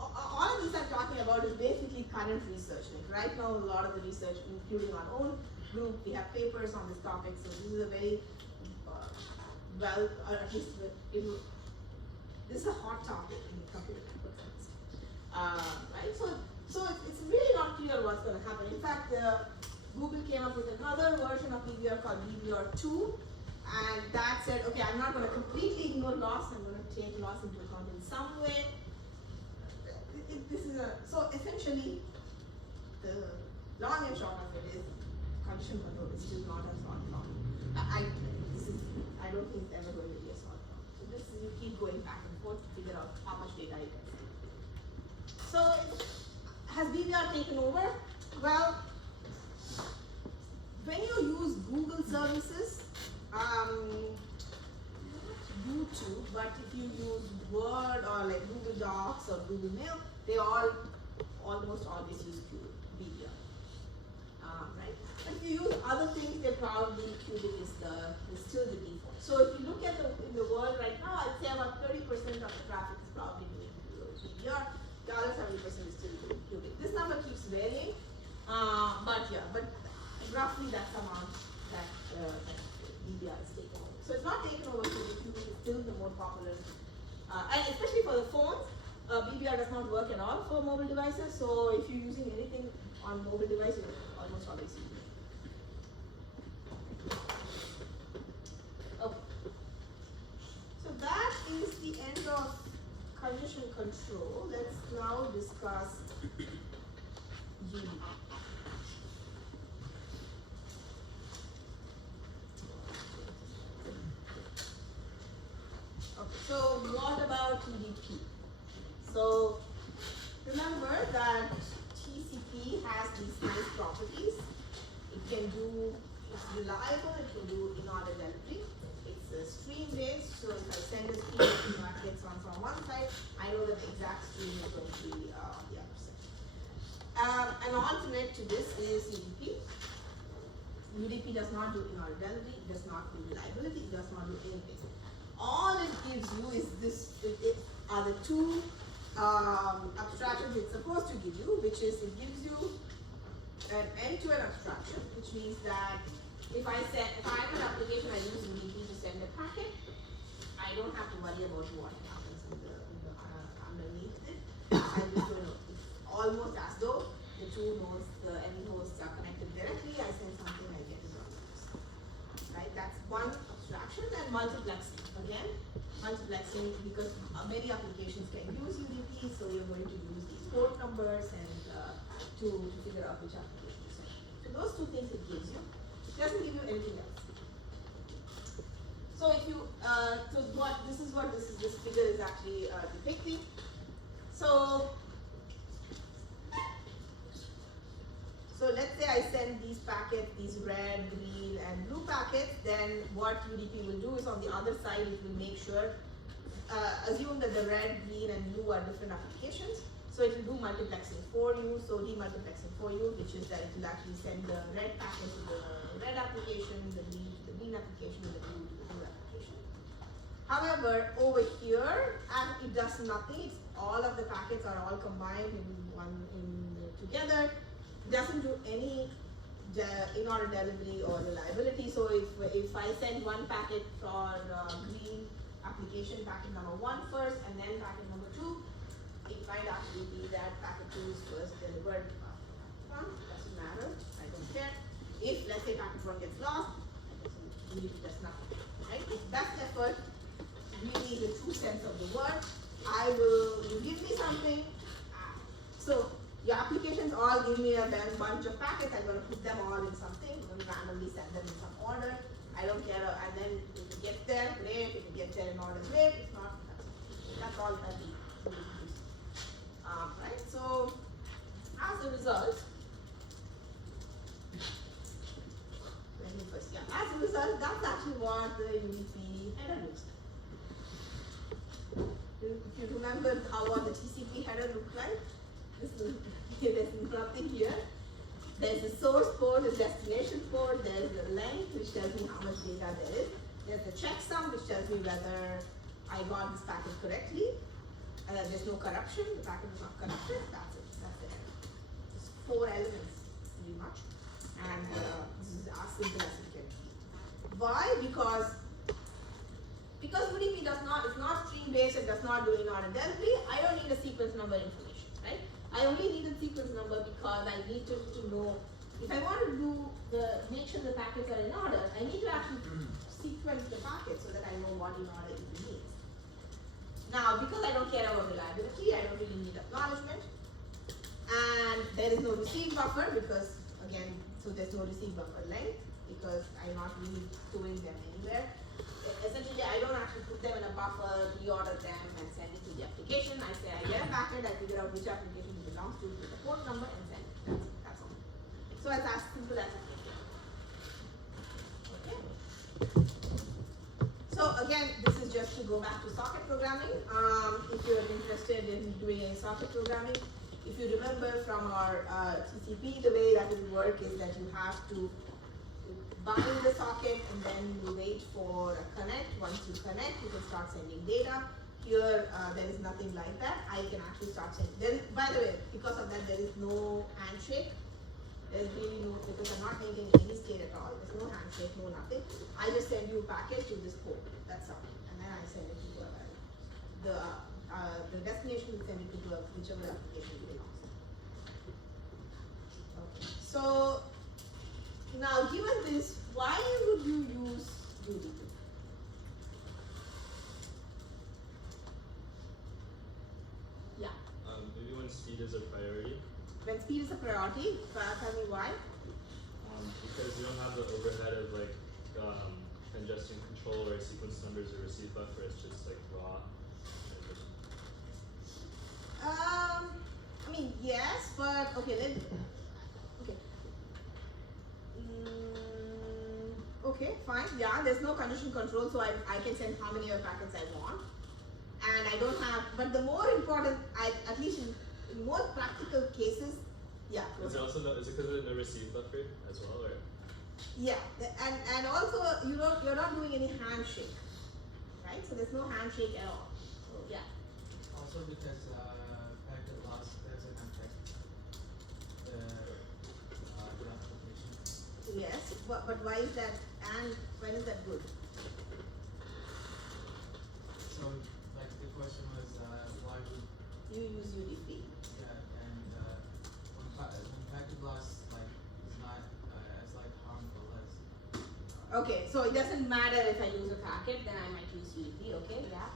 of this I'm talking about is basically current research. Like right now, a lot of the research, including our own group, we have papers on this topic. So this is a very well, or at least this is a hot topic in computer network science, right? So it's really not clear what's going to happen. In fact, Google came up with another version of BBR called BBR2, and that said, okay, I'm not going to completely ignore loss. I'm going to take loss into account in some way. So essentially, the long and short of it is condition control is still not a solved problem. I don't think it's ever going to be a solved problem. So this is, you keep going back and forth to figure out how much data you can save. So has BBR taken over? Well, when you use Google services, YouTube, but if you use Word or like Google Docs or Google Mail, they all almost always use BBR, right? But if you use other things, they probably qubit is still the default. So if you look at in the world right now, I'd say about 30% of the traffic is probably doing BBR. The other 70% is still doing qubit. This number keeps varying, but roughly that's the amount that BBR is taken over. So it's not taken over qubit. Qubit is still the more popular, and especially for the phones. BBR does not work at all for mobile devices, so if you're using anything on mobile device, you're almost always using it. Okay. So that is the end of condition control. Let's now discuss UDP. Okay, so what about UDP? So remember that TCP has these nice properties. It can do, it's reliable, it can do in-order delivery. It's stream based, so if I send a stream of packets from one side, I know that the exact stream is going to be on the other side. An alternate to this is UDP. UDP does not do in-order delivery, it does not do reliability, it does not do anything. All it gives you is this, are the two abstractions it's supposed to give you, which is it gives you an end-to-end abstraction, which means that if I have an application I use UDP to send a packet, I don't have to worry about what happens underneath it. I just don't know. It's almost as though the two nodes, the end hosts are connected directly. I send something, I get it on right? That's one abstraction. And multiplexing again. Multiplexing, because many applications can use UDP, so you're going to use these port numbers and to figure out which application to send. So those two things it gives you. It doesn't give you anything else. So if you, this figure is actually depicting. So let's say I send these packets, these red, green, and blue packets, then what UDP will do is on the other side, it will make sure, assume that the red, green, and blue are different applications. So it will do multiplexing for you, so demultiplexing for you, which is that it will actually send the red packet to the red application, the green to the green application, and the blue to the blue application. However, over here, it does nothing. It's all of the packets are all combined together. It doesn't do any in-order delivery or reliability. So if I send one packet for green application, packet number 1 first, and then packet number 2, it might actually be that packet 2 is first delivered after packet 1. Doesn't matter. I don't care. If let's say packet 1 gets lost, it does nothing. Right? It's best effort. Really, the true sense of the word. You give me something. So your applications all give me a bunch of packets. I'm going to put them all in something. I'm going to randomly send them in some order. I don't care. And then if it gets there, great. If it gets there in order, great. If not, that's all that we what the UDP header looks like. If you remember how the TCP header looked like, there's nothing here. There's a source port, a destination port, there's a length which tells me how much data there is. There's a checksum which tells me whether I got this packet correctly. There's no corruption, the packet is not corrupted, that's it, that's the error. Just 4 elements, pretty much. And this is as simple as it can be. Why? Because UDP is not string based, it does not do inordinately. I don't need a sequence number information, right? I only need a sequence number because I need to know, if I want to make sure the packets are in order, I need to actually sequence the packet so that I know what in order it means. Now, because I don't care about reliability, I don't really need acknowledgement. And there is no receive buffer because, again, so there's no receive buffer length because I'm not really storing them anywhere. Essentially, I don't actually put them in a buffer, reorder them, and send it to the application. I say I get a packet, I figure out which application it belongs to, with the port number, and send it. That's all. So it's as simple as it can be. Okay. So again, this is just to go back to socket programming. If you're interested in doing any socket programming, if you remember from our TCP, the way that will work is that you have to bind the socket and then you wait for a connect. Once you connect, you can start sending data. Here, there is nothing like that. I can actually start sending. Then, by the way, because of that, there is no handshake. There's really no, because I'm not making any state at all. There's no handshake, no nothing. I just send you a packet to this port. That's all. And then I send it to the destination will send it to whichever application it belongs to. Okay. So, now, given this, why would you use UDP? Yeah. Maybe when speed is a priority. When speed is a priority, tell me why. Because you don't have the overhead of like congestion control or sequence numbers or receive buffer. It's just like raw. I mean, yes, but okay, okay. Okay, fine. Yeah, there's no congestion control, so I can send how many packets I want. And I don't have, but the more important, at least in more practical cases, yeah. Is it also is it because of the receive buffer as well, or? Yeah, and also you're not doing any handshake, right? So there's no handshake at all. So yeah. Also because packet loss doesn't affect the application. Yes, but why is that? And when is that good? So like the question was why would You use UDP. and when packet loss like is not as like harmful as Okay, so it doesn't matter if I use a packet, then I might use UDP. Okay, yeah.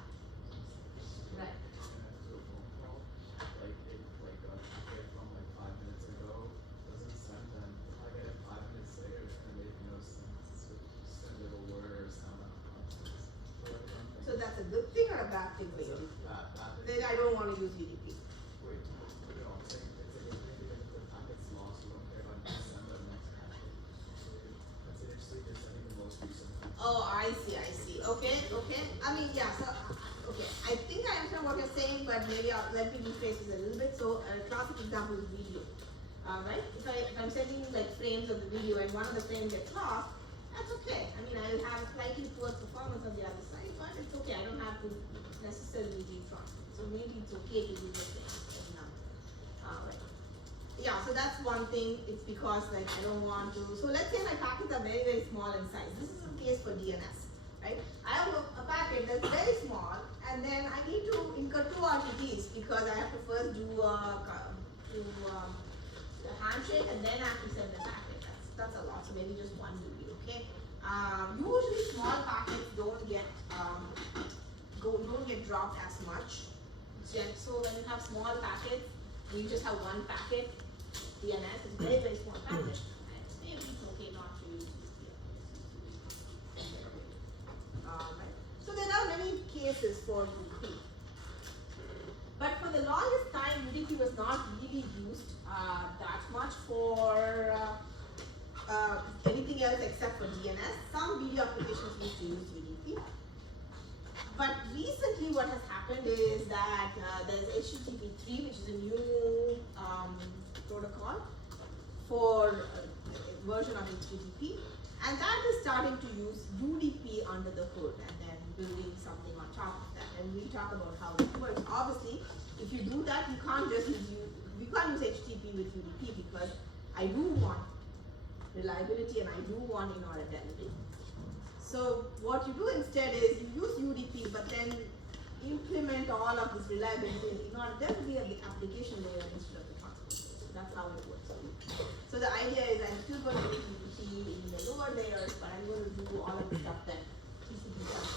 Right. To a phone call, like if like a packet from like 5 minutes ago doesn't send, then if I get it 5 minutes later, it's gonna make no sense to send it a word or sound out context. So that's a good thing or a bad thing for It's a you? bad thing. Then I don't want to use UDP. Wait, no, I'm saying it's a good thing because if the packet's lost, you don't care about you send the next packet. Continuously, you're sending the most recent packet. Oh, I see. Okay. I mean, yeah, so, okay. I think I understand what you're saying, but maybe let me rephrase this a little bit. So, a classic example is video, right? If I'm sending like frames of the video and one of the frames gets lost, that's okay. I mean, I will have slightly poor performance on the other side, but it's okay. I don't have to necessarily retransmit. So maybe it's okay to do the same every now and then. Right. Yeah, so that's one thing. It's because like I don't want to. So let's say my packets are very, very small in size. This is the case for DNS, right? I have a packet that's very small, and then I need to incur 2 RTTs because I have to first do a handshake and then I have to send the packet. That's a lot. So maybe just 1 will be okay. Usually small packets don't get dropped as much. So when you have small packets, you just have 1 packet. DNS is very, very small package. And maybe it's okay not to use DNS. Right. So there are many cases for UDP. But for the longest time, UDP was not really used that much for anything else except for DNS. Some some video applications used to use UDP. But recently what has happened is that there's HTTP 3, which is a new protocol for version of HTTP, and that is starting to use UDP under the hood and then building something on top of that. And we'll talk about how it works. Obviously, if you do that, you can't just use HTTP with UDP, because I do want reliability and I do want inorganity. So what you do instead is you use UDP, but then implement all of this reliability in order to be at the application layer instead of the transport layer. So that's how it works. So the idea is I'm still going to use UDP in the lower layers, but I'm going to do all of the stuff that TCP does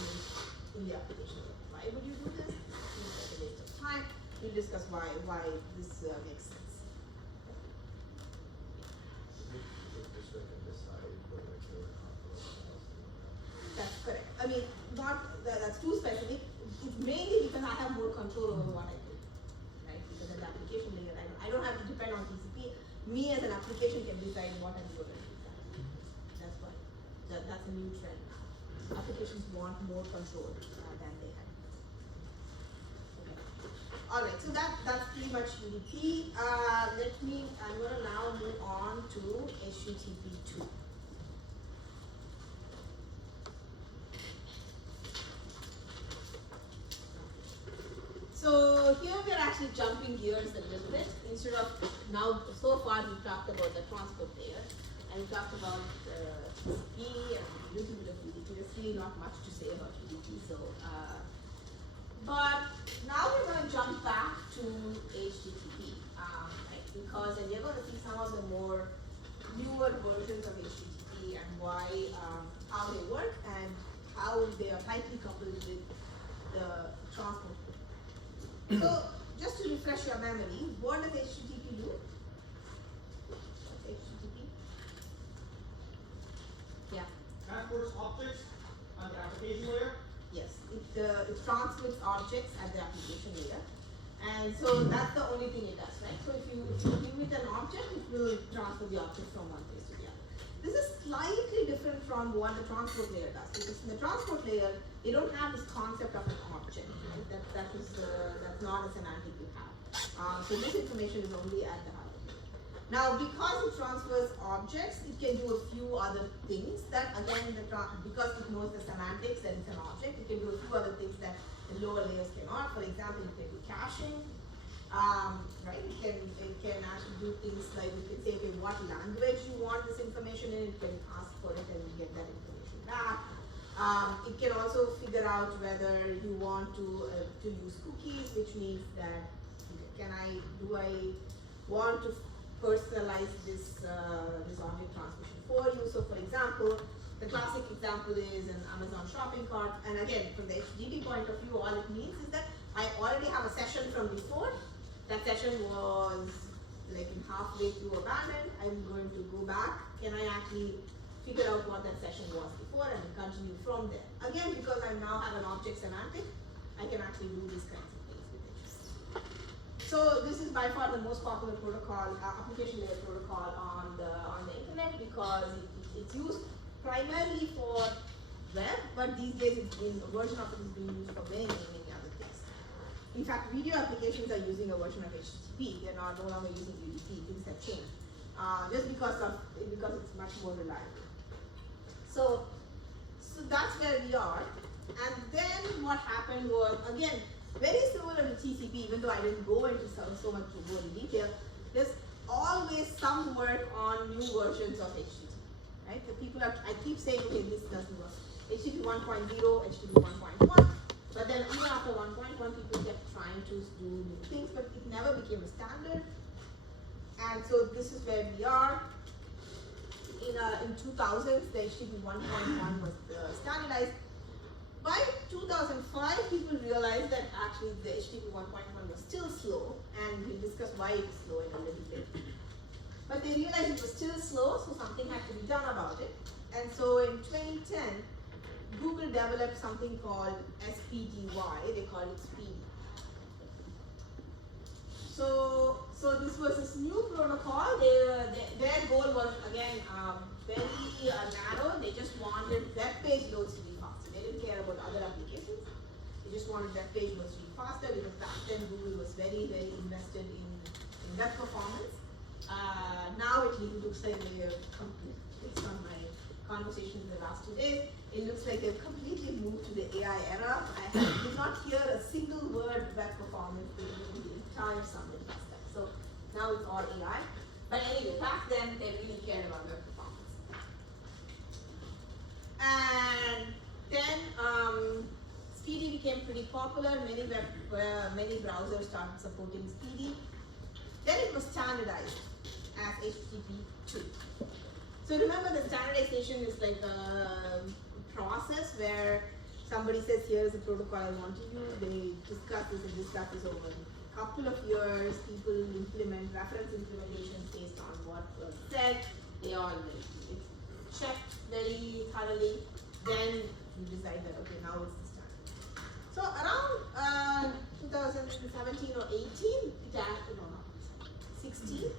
in the application layer. Why would you do this? It's like a waste of time. We'll discuss why this makes sense. Just like decide whether it's a That's correct. I mean, that's too specific. It's mainly because I have more control over what I do, right? Because as an application layer, I don't have to depend on TCP. Me as an application can decide what I'm going to do. That's why. That's a new trend now. Applications want more control than they have. Okay. All right. So that's pretty much UDP. I'm going to now move on to HTTP 2. So here we are actually jumping gears a little bit. Instead of now, so far we've talked about the transport layer, and we talked about TCP and a little bit of UDP. There's really not much to say about UDP. So, but now we're going to jump back to HTTP, right? Because and we're going to see some of the more newer versions of HTTP and why, how they work and how they are tightly coupled with the transport. So, just to refresh your memory, what does HTTP do? What's HTTP? Yeah, Transports objects on the application layer. yes. It transmits objects at the application layer. And so that's the only thing it does, right? So if you give it an object, it will transfer the object from one place to the other. This is slightly different from what the transport layer does, because in the transport layer, they don't have this concept of an object, right? That's not a semantic you have. So this information is only at the hardware. Now, because it transfers objects, it can do a few other things that, again, because it knows the semantics that it's an object, it can do a few other things that the lower layers cannot. For example, it can do caching, right? It can actually do things like, it can say, okay, what language you want this information in, it can ask for it and get that information back. It can also figure out whether you want to use cookies, which means that do I want to personalize this object transmission for you? So, for example, the classic example is an Amazon shopping cart, and again, from the HTTP point of view, all it means is that I already have a session from before. That session was like halfway through abandoned. I'm going to go back. Can I actually figure out what that session was before and continue from there? Again, because I now have an object semantic, I can actually do these kinds of things with it. So this is by far the most popular protocol, application layer protocol on the internet, because it's used primarily for web, but these days a version of it is being used for many other things. In fact, video applications are using a version of HTTP. They're no longer using UDP. Things have changed just because it's much more reliable. So that's where we are. And then what happened was, again, very similar to TCP, even though I didn't go into so much in detail. There's always some work on new versions of HTTP, right? The people I keep saying, okay, this doesn't work. HTTP 1.0, HTTP 1.1, but then even after 1.1, people kept trying to do new things, but it never became a standard. And so this is where we are. In 2000s, the HTTP 1.1 was standardized. By 2005, people realized that actually the HTTP 1.1 was still slow, and we'll discuss why it is slow in a little bit. But they realized it was still slow, so something had to be done about it. And so in 2010, Google developed something called SPDY. They call it Speed. So this was this new protocol. Their goal was, again, very narrow. They just wanted web page loads to be faster. They didn't care about other applications. They just wanted web page loads to be faster because back then Google was very, very invested in web performance. Now it looks like they are based on my conversation in the last 2 days, it looks like they've completely moved to the AI era. I did not hear a single word web performance in the entire summit last time. So now it's all AI. But anyway, back then they really cared about web performance. And then Speedy became pretty popular. Many browsers started supporting Speedy. Then it was standardized as HTTP 2. So remember, the standardization is like a process where somebody says, here's the protocol I want to use. They discuss this over a couple of years. People implement reference implementations based on what was said. They all it's checked very thoroughly. Then you decide that, okay, now it's the standard. So around 2017 or 18, it actually, no, not 16,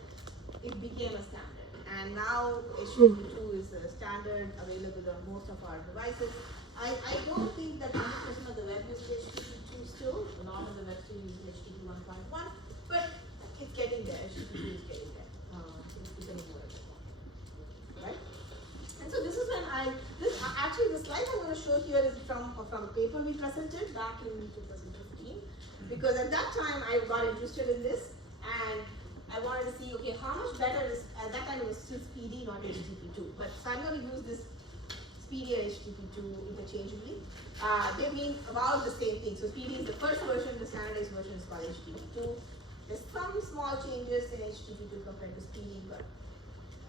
it became a standard. And now HTTP 2 is a standard available on most of our devices. I don't think that 100% of the web uses HTTP 2 still. A lot of the web still uses HTTP 1.1, but it's getting there. HTTP 2 is getting there. It's becoming more important, right? And so this is when actually the slide I'm going to show here is from a paper we presented back in 2015, because at that time I got interested in this and I wanted to see, okay, how much better is, at that time it was still Speedy, not HTTP 2. But so I'm going to use this Speedy and HTTP 2 interchangeably. They mean about the same thing. So Speedy is the first version, the standardized version is called HTTP 2. There's some small changes in HTTP 2 compared to Speedy, but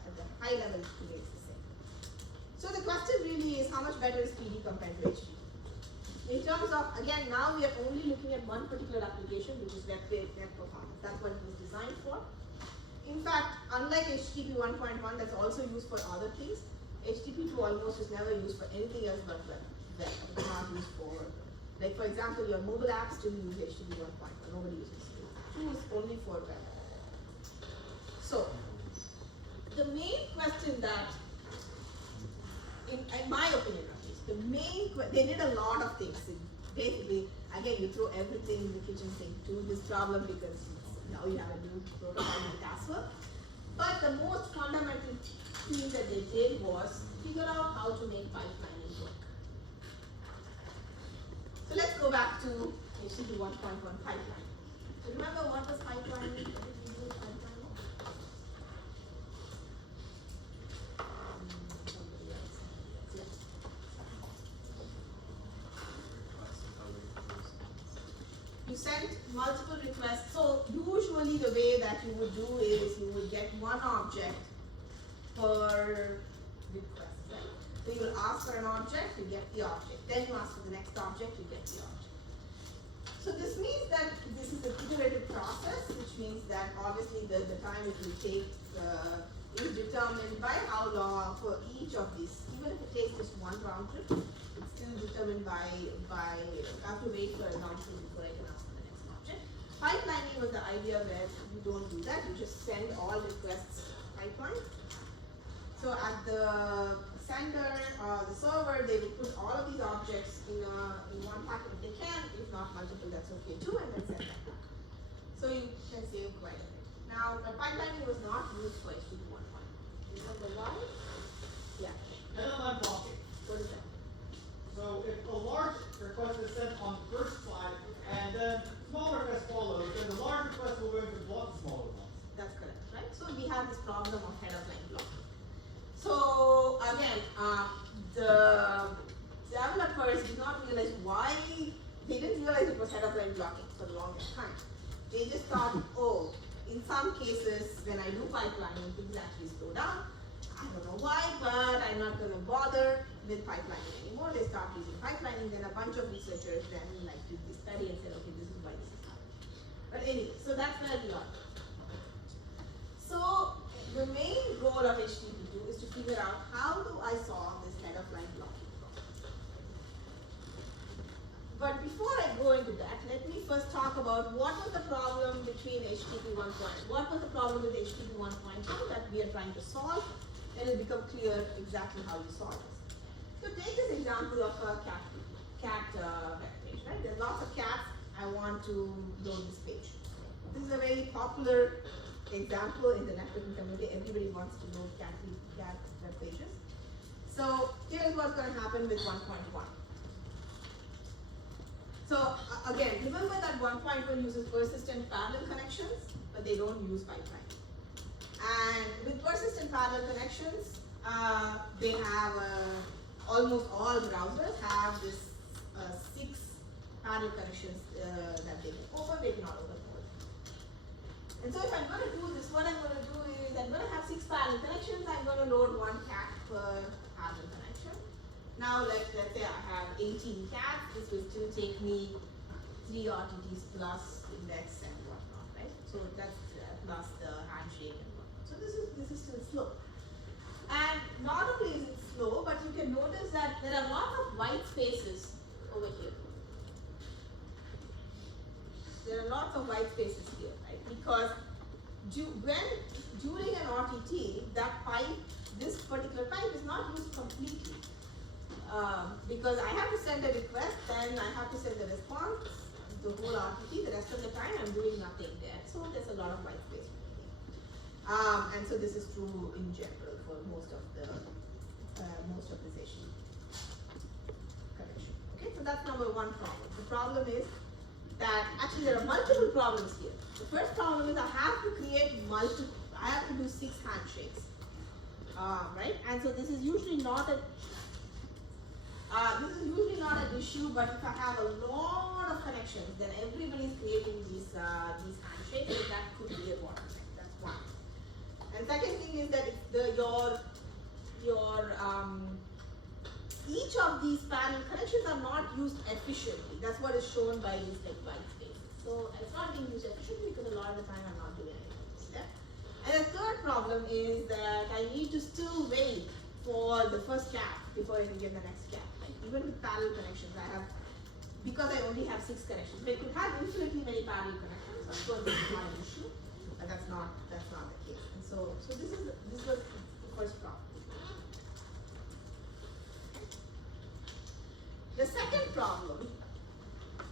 at the high level, it remains the same. So the question really is, how much better is Speedy compared to HTTP 2? In terms of, again, now we are only looking at one particular application, which is web performance. That's what it was designed for. In fact, unlike HTTP 1.1, that's also used for other things, HTTP 2 almost is never used for anything else but web. It's not used for, like for example, your mobile apps still use HTTP 1.1. Nobody uses it. 2 is only for web. So, the main question that, in my opinion at least, they did a lot of things. Basically, again, you throw everything in the kitchen sink to this problem because now you have a new protocol in Casper. But the most fundamental thing that they did was figure out how to make pipelining work. So let's go back to HTTP 1.1 pipeline. So remember what was pipelining? What did we do with pipelining? Somebody else. Yes. You sent multiple requests. So usually the way that you would do is you would get one object per request, right? So you will ask for an object, you get the object. Then you ask for the next object, you get the object. So this means that this is an iterative process, which means that obviously the time it will take is determined by how long for each of these. Even if it takes just one round trip, it's still determined by I have to wait for a round trip before I can ask for the next object. Pipelining was the idea where you don't do that, you just send all requests pipeline. So at the sender or the server, they will put all of these objects in one packet if they can. If not multiple, that's okay too, and then send that back. So you can save quite a bit. Now, the pipelining was not used for HTTP 1.1. Remember why? Yeah. NLM blocking. What is that? So if a large request is sent on the first slide and then small request follows, then the large request will go into block the smaller ones. That's correct, right? So we have this problem of head of line blocking. So again, the developers did not realize why, they didn't realize it was head of line blocking for the longest time. They just thought, oh, in some cases when I do pipelining, things actually slow down. I don't know why, but I'm not going to bother with pipelining anymore. They start using pipelining, then a bunch of researchers then did this study and said, okay, this is why this is happening. But anyway, so that's where we are. So the main goal of HTTP 2 is to figure out how do I solve this head of line blocking problem. But before I go into that, let me first talk about what was the problem between HTTP 1.1. What was the problem with HTTP 1.2 that we are trying to solve, then it'll become clear exactly how you solve this. So take this example of a cat web page, right? There's lots of cats. I want to load this page. This is a very popular example in the networking community. Everybody wants to load cat web pages. So here's what's going to happen with 1.1. So again, remember that 1.1 uses persistent parallel connections, but they don't use pipeline. And with persistent parallel connections, they have almost all browsers have this 6 parallel connections that they can open. They cannot open more. And so if I'm going to do this, what I'm going to do is I'm going to have 6 parallel connections. I'm going to load 1 cat per parallel connection. Now, let's say I have 18 cats. This will still take me 3 RTTs plus index and whatnot, right? So that's plus the handshake and whatnot. So this is still slow. And not only is it slow, but you can notice that there are lots of white spaces over here. There are lots of white spaces here, right? Because during an RTT, that pipe, this particular pipe is not used completely. Because I have to send a request, then I have to send a response, the whole RTT. The rest of the time I'm doing nothing there. So there's a lot of white space over here. And so this is true in general for most of this HTTP connection. Okay, so that's number 1 problem. The problem is that actually there are multiple problems here. The first problem is I have to do 6 handshakes, right? And so this is usually not an issue, but if I have a lot of connections, then everybody is creating these handshakes, so that could be a bottleneck. That's one. And second thing is that each of these parallel connections are not used efficiently. That's what is shown by these like white spaces. So it's not being used efficiently because a lot of the time I'm not doing anything. Yeah? And the third problem is that I need to still wait for the first cap before I can get the next cap. Right? Even with parallel connections, because I only have 6 connections. But I could have infinitely many parallel connections. Of course, this is not an issue, but that's not the case. And so this was the first problem. The second problem,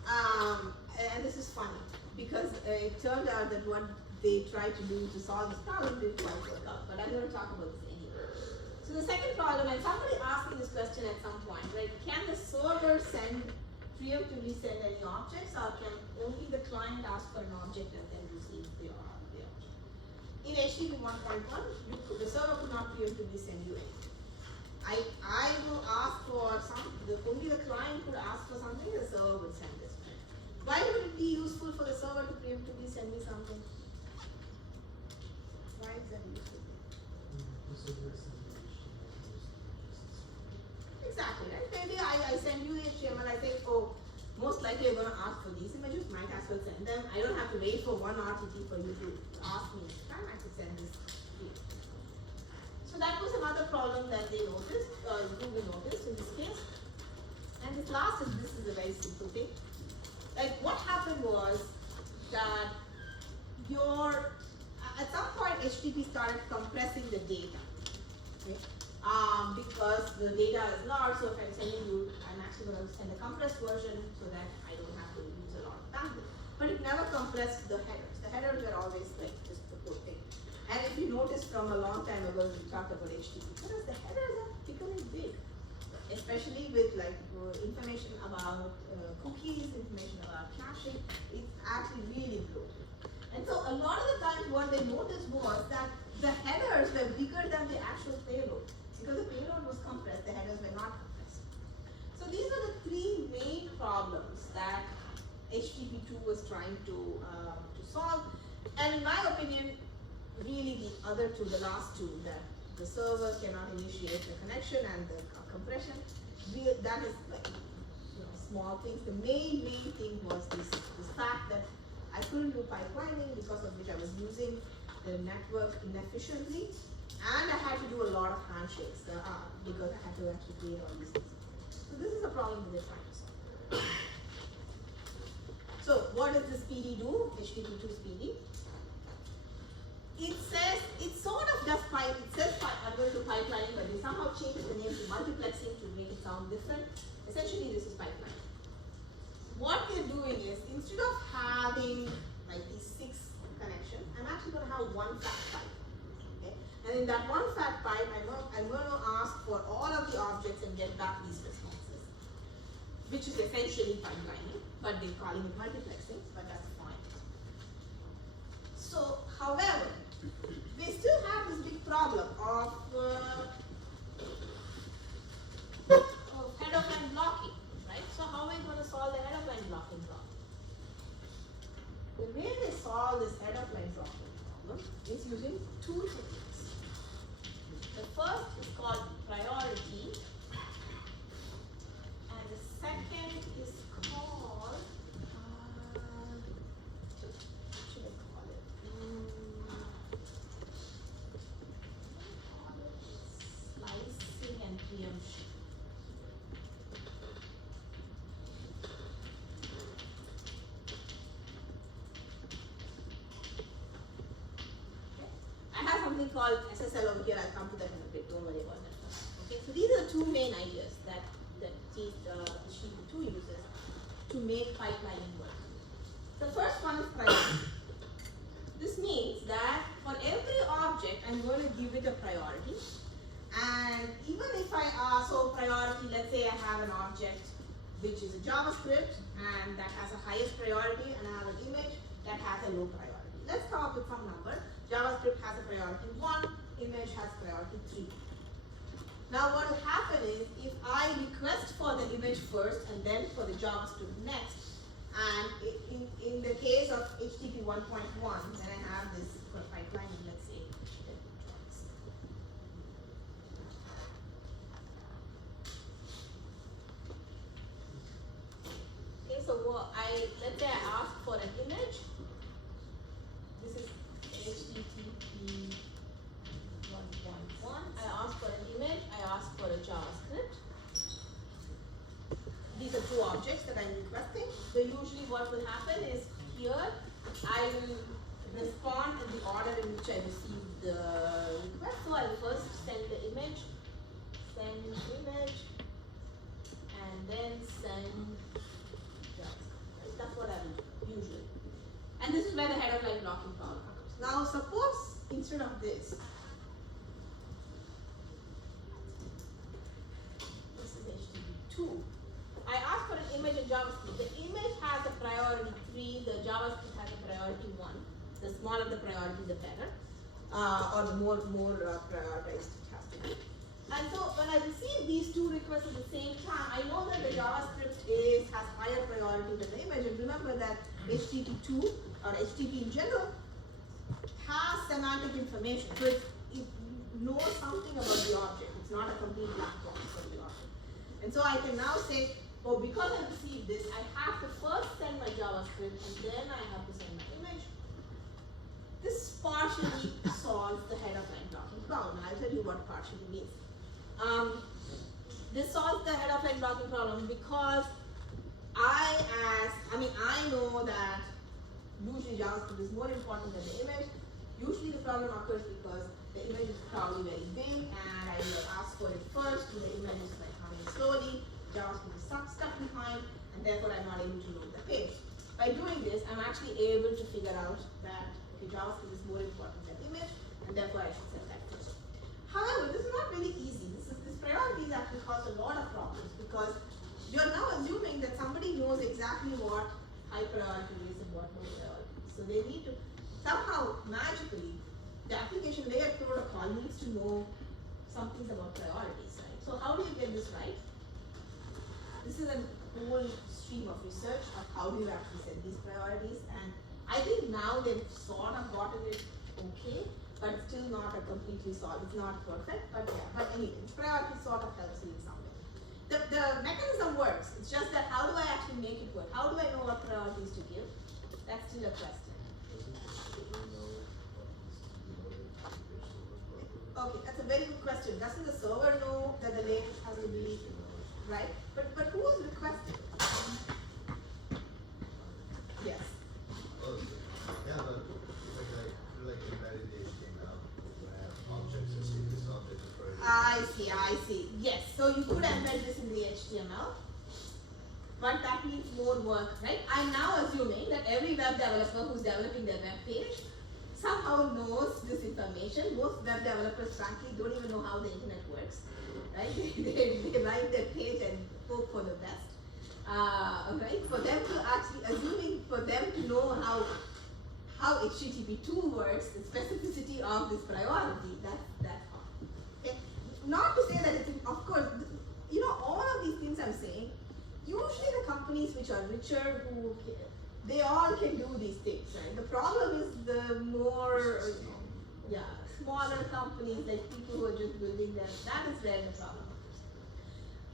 and this is funny, because it turned out that what they tried to do to solve this problem didn't quite work out, but I'm going to talk about this anyway. So the second problem, and somebody asked me this question at some point, right? Can the server preemptively send any objects, or can only the client ask for an object and then receive the object? In HTTP 1.1, the server could not preemptively send you anything. I will ask for only the client could ask for something, the server would send this. Why would it be useful for the server to preemptively send me something? Why is that useful? Exactly, right? Maybe I send you HTML, I say, oh, most likely you're going to ask for these images, might as well send them. I don't have to wait for one RTT for you to ask me each time, I could send this to you. So that was another problem that they noticed, Google noticed in this case. And this is a very simple thing. Like what happened was that at some point HTTP started compressing the data. Okay? Because the data is large, so if I'm sending you, I'm actually going to send a compressed version so that I don't have to use a lot of bandwidth. But it never compressed the headers. The headers were always like just the whole thing. And if you notice from a long time ago, we talked about HTTP, because the headers are becoming big, especially with like information about cookies, information about caching. It's actually really bloated. And so a lot of the times what they noticed was that the headers were bigger than the actual payload. Because the payload was compressed, the headers were not compressed. So these are the 3 main problems that HTTP 2 was trying to solve. And in my opinion, really the other 2, the last 2, that the server cannot initiate the connection and the compression, that is like small things. The main thing was this fact that I couldn't do pipelining, because of which I was using the network inefficiently, and I had to do a lot of handshakes because I had to actually create all these things. So this is a problem that they're trying to solve. So what does this PD do? HTTP 2's PD. It says, it sort of does pipe, it says I'm going to pipe one fact pipe. Okay? And in that one fact pipe, I'm going to ask for all of the objects and get back these responses, which is essentially pipelining, but they're calling it multiplexing, but that's fine. So, however, we still have this big problem of head of line blocking, right? So how are we going to solve the head of line blocking problem? The way we solve this head of line blocking problem is using two techniques. The first is called priority, and the second is called, what should I call it? Slicing and preemption. I have something called SSL over here. I'll come to that in a bit. Don't worry about that. Okay, so these are the two main ideas that HTTP2 uses to make pipelining work. The first one is priority. This means that for every object, I'm going to give it a priority. And even if so priority, let's say I have an object which is a JavaScript and that has a highest priority, and I have an image that has a low priority. Let's come up with some number. JavaScript has a priority 1, image has priority 3. Now what will happen is, if I request for the image first and then for the JavaScript next, and in the case of HTTP 1.1, then I have this for pipelining, let's say. Okay, so let's say I ask for an image. This is HTTP 1.1. I ask for an image, I ask for a JavaScript. These are two objects that I'm requesting. So usually what will happen is, here I will respond in the order in which I received the request. So I'll first send the image, and then send JavaScript. That's what I will do usually. And this is where the head of line blocking problem occurs. Now suppose instead of this is HTTP2. I ask for an image in JavaScript. The image has a priority 3, the JavaScript has a priority 1. The smaller the priority, the better. Or the more prioritized it has to be. And so when I receive these two requests at the same time, I know that the JavaScript has higher priority than the image. And remember that HTTP2 or HTTP in general has semantic information. So it knows something about the object. It's not a complete black box for the object. And so I can now say, oh, because I received this, I have to first send my JavaScript and then I have to send my image. This partially solves the head of line blocking problem. And I'll tell you what partially means. This solves the head of line blocking problem because I know that usually JavaScript is more important than the image. Usually the problem occurs because the image is probably very big and I will ask for it first, and the image is like coming slowly, JavaScript is stuck behind, and therefore I'm not able to load the page. By doing this, I'm actually able to figure out that okay, JavaScript is more important than image, and therefore I should set that first. However, this is not really easy. This priority has actually caused a lot of problems because you're now assuming that somebody knows exactly what high priority is and what low priority is. So they need to somehow magically, the application layer protocol needs to know some things about priorities, right? So how do you get this right? This is a whole stream of research of how do you actually set these priorities, and I think now they've sort of gotten it okay, but still not a completely solved. It's not perfect, but yeah. But anyway, priority sort of helps you in some way. The mechanism works. It's just that how do I actually make it work? How do I know what priorities to give? That's still a question. Okay, that's a very good question. Doesn't the server know that the lake has to be right? But who is requesting? Yes. Oh, yeah, but like embedded HTML, where I have objects and see this object is very. I see. Yes. So you could embed this in the HTML, but that needs more work, right? I'm now assuming that every web developer who's developing their web page somehow knows this information. Most web developers frankly don't even know how the internet works, right? They write their page and hope for the best. Right? For them to actually, assuming for them to know how HTTP2 works, the specificity of this priority, that's hard. Okay? Not to say that it's, of course, all of these things I'm saying, usually the companies which are richer, they all can do these things, right? The problem is the more, smaller companies, like people who are just building them, that is where the problem is.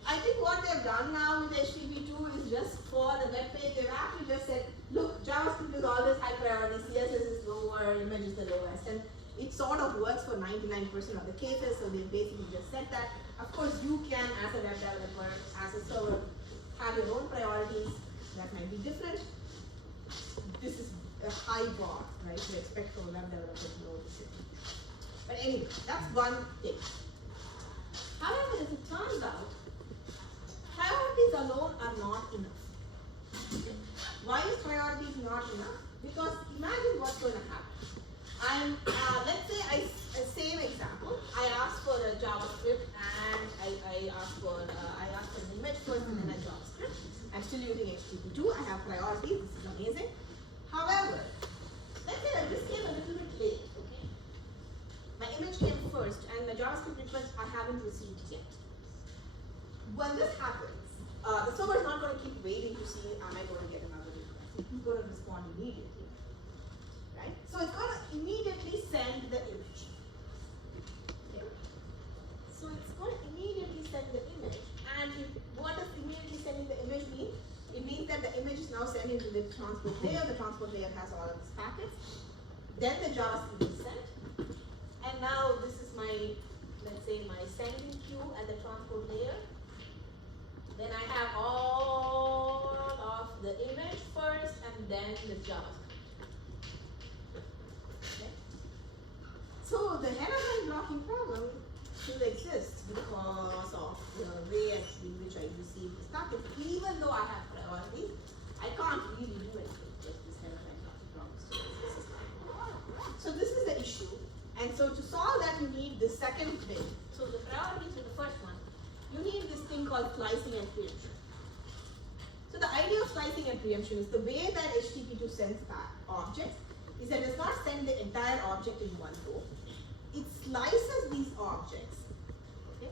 I think what they've done now with HTTP2 is just for the web page, they've actually just said, look, JavaScript is always high priority, CSS is lower, image is the lowest, and it sort of works for 99% of the cases, so they basically just said that. Of course, you can, as a web developer, as a server, have your own priorities that might be different. This is a high bar, right, to expect from a web developer to know this. But anyway, that's one thing. However, as it turns out, priorities alone are not enough. Okay? Why is priorities not enough? Because imagine what's going to happen. Let's say same example. I ask for a JavaScript and I ask for an image first and then a JavaScript. I'm still using HTTP2. I have priorities. This is amazing. However, let's say that this came a little bit late. Okay, my image came first and my JavaScript request I haven't received yet. When this happens, the server is not going to keep waiting to see am I going to get another request. It's going to respond immediately, right? So it's going to immediately send the image. Okay. So it's going to immediately send the image, and what does immediately sending the image mean? It means that the image is now sent into the transport layer. The transport layer has all of these packets. Then the JavaScript is sent, and now this is my, let's say, my sending queue at the transport layer. Then I have all of the image first and then the JavaScript. Okay? So the header line blocking problem still exists because of the way in which I receive this packet. Even though I have priorities, I can't really do anything with this header line blocking problem still exists. So this is the issue. And so to solve that, you need the second thing. So the priorities for the first one, you need this thing called slicing and preemption. So the idea of slicing and preemption is the way that HTTP2 sends back objects is that it does not send the entire object in one go. It slices these objects, okay,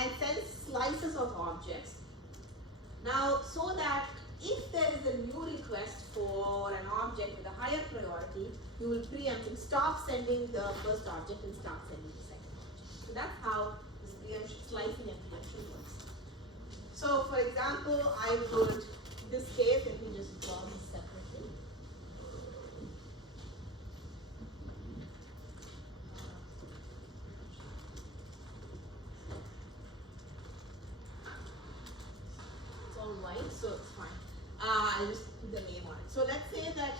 and sends slices of objects. Now, so that if there is a new request for an object with a higher priority, you will preempt and stop sending the first object and start sending the second object. So that's how this preemption, slicing and preemption works. So, for example, I would, this case, let me just draw this separately. It's all white, so it's fine. I'll just put the name on it. So let's say that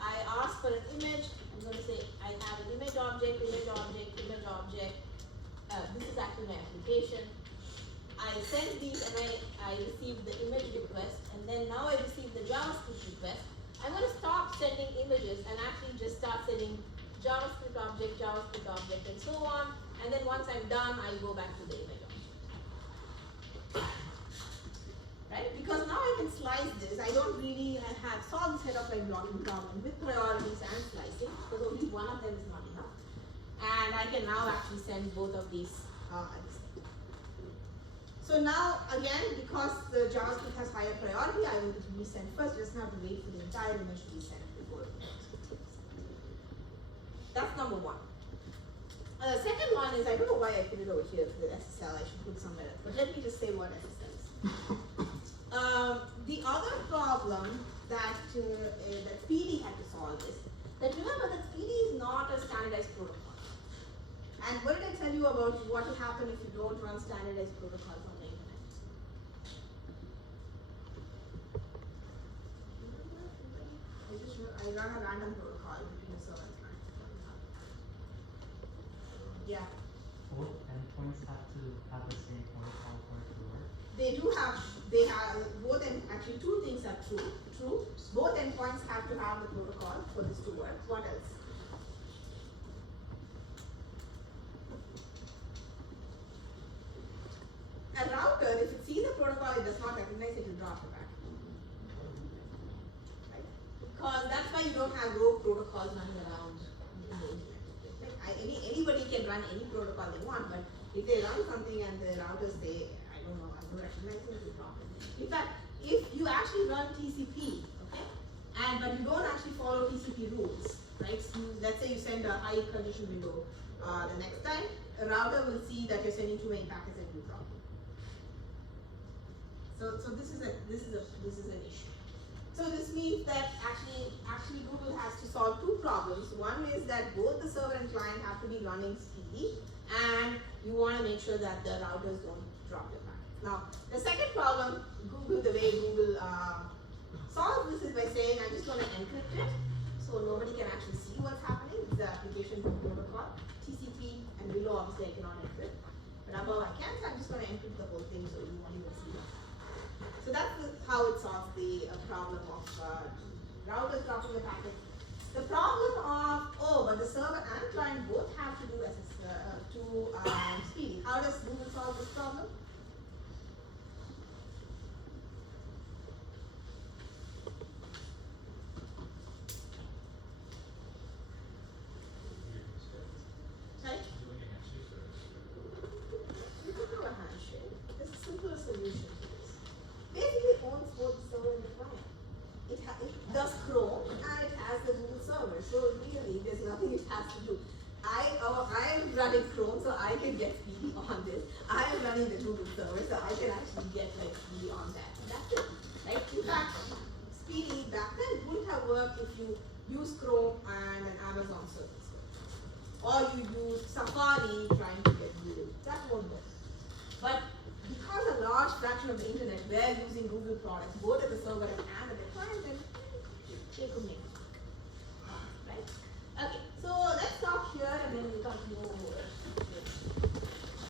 I ask for an image. I'm going to say I have an image object, image object, image object. This is actually my application. I send these and I receive the image request, and then now I receive the JavaScript request. I'm going to stop sending images and actually just start sending JavaScript object, and so on. And then once I'm done, I go back to the image object. Right? Because now I can slice this. I don't really have solved this head of line blocking problem with priorities and slicing, because only one of them is not enough. And I can now actually send both of these at the same time. So now, again, because the JavaScript has higher priority, I will be sent first. Just have to wait for the entire image to be sent before it goes. That's number one. The second one is, I don't know why I put it over here for the SSL. I should put it somewhere else. But let me just say what SSL is. The other problem that that Speedy had to solve is that, remember that Speedy is not a standardized protocol. And what did I tell you about what will happen if you don't run standardized protocols on the internet? I run a random protocol between the server and client. Yeah. Both endpoints have to have the same protocol for it to work. They have both, and actually two things are true. Both endpoints have to have the protocol for this to work. What else? protocol it does not recognize, it will drop the packet. Right? Because that's why you don't have rogue protocols running around in the internet. Like, anybody can run any protocol they want, but if they run something and the routers say, I don't know, I don't recognize it, it will drop it. In fact, if you actually run TCP, okay, but you don't actually follow TCP rules, right? So let's say you send a high condition window, the next time a router will see that you're sending too many packets and will drop it. So this is an issue. So this means that actually Google has to solve two problems. One is that both the server and client have to be running speedy, and you want to make sure that the routers don't drop your packets. Now, the second problem, the way Google solves this is by saying, I'm just going to encrypt it, so nobody can actually see what's happening. It's the application protocol, TCP and below obviously I cannot encrypt, but above I can, so I'm just going to encrypt the whole thing so you won't even see that. So that's how it solves the problem of routers dropping the packet. The problem of, but the server and client both have to do speedy. How does Google solve this problem? Sorry? You can do a handshake. There's a simpler solution to this. Basically, it owns both the server and the client. It does Chrome and it has the Google server. So really, there's nothing it has to do. I am running Chrome, so I can get speedy on this. I am running the Google server, so I can actually get like speedy on that. That's it, right? In fact, speedy back then wouldn't have worked if you use Chrome and an Amazon service, or you use Safari trying to get Google. That won't work. But because a large fraction of the internet were using Google products, both at the server and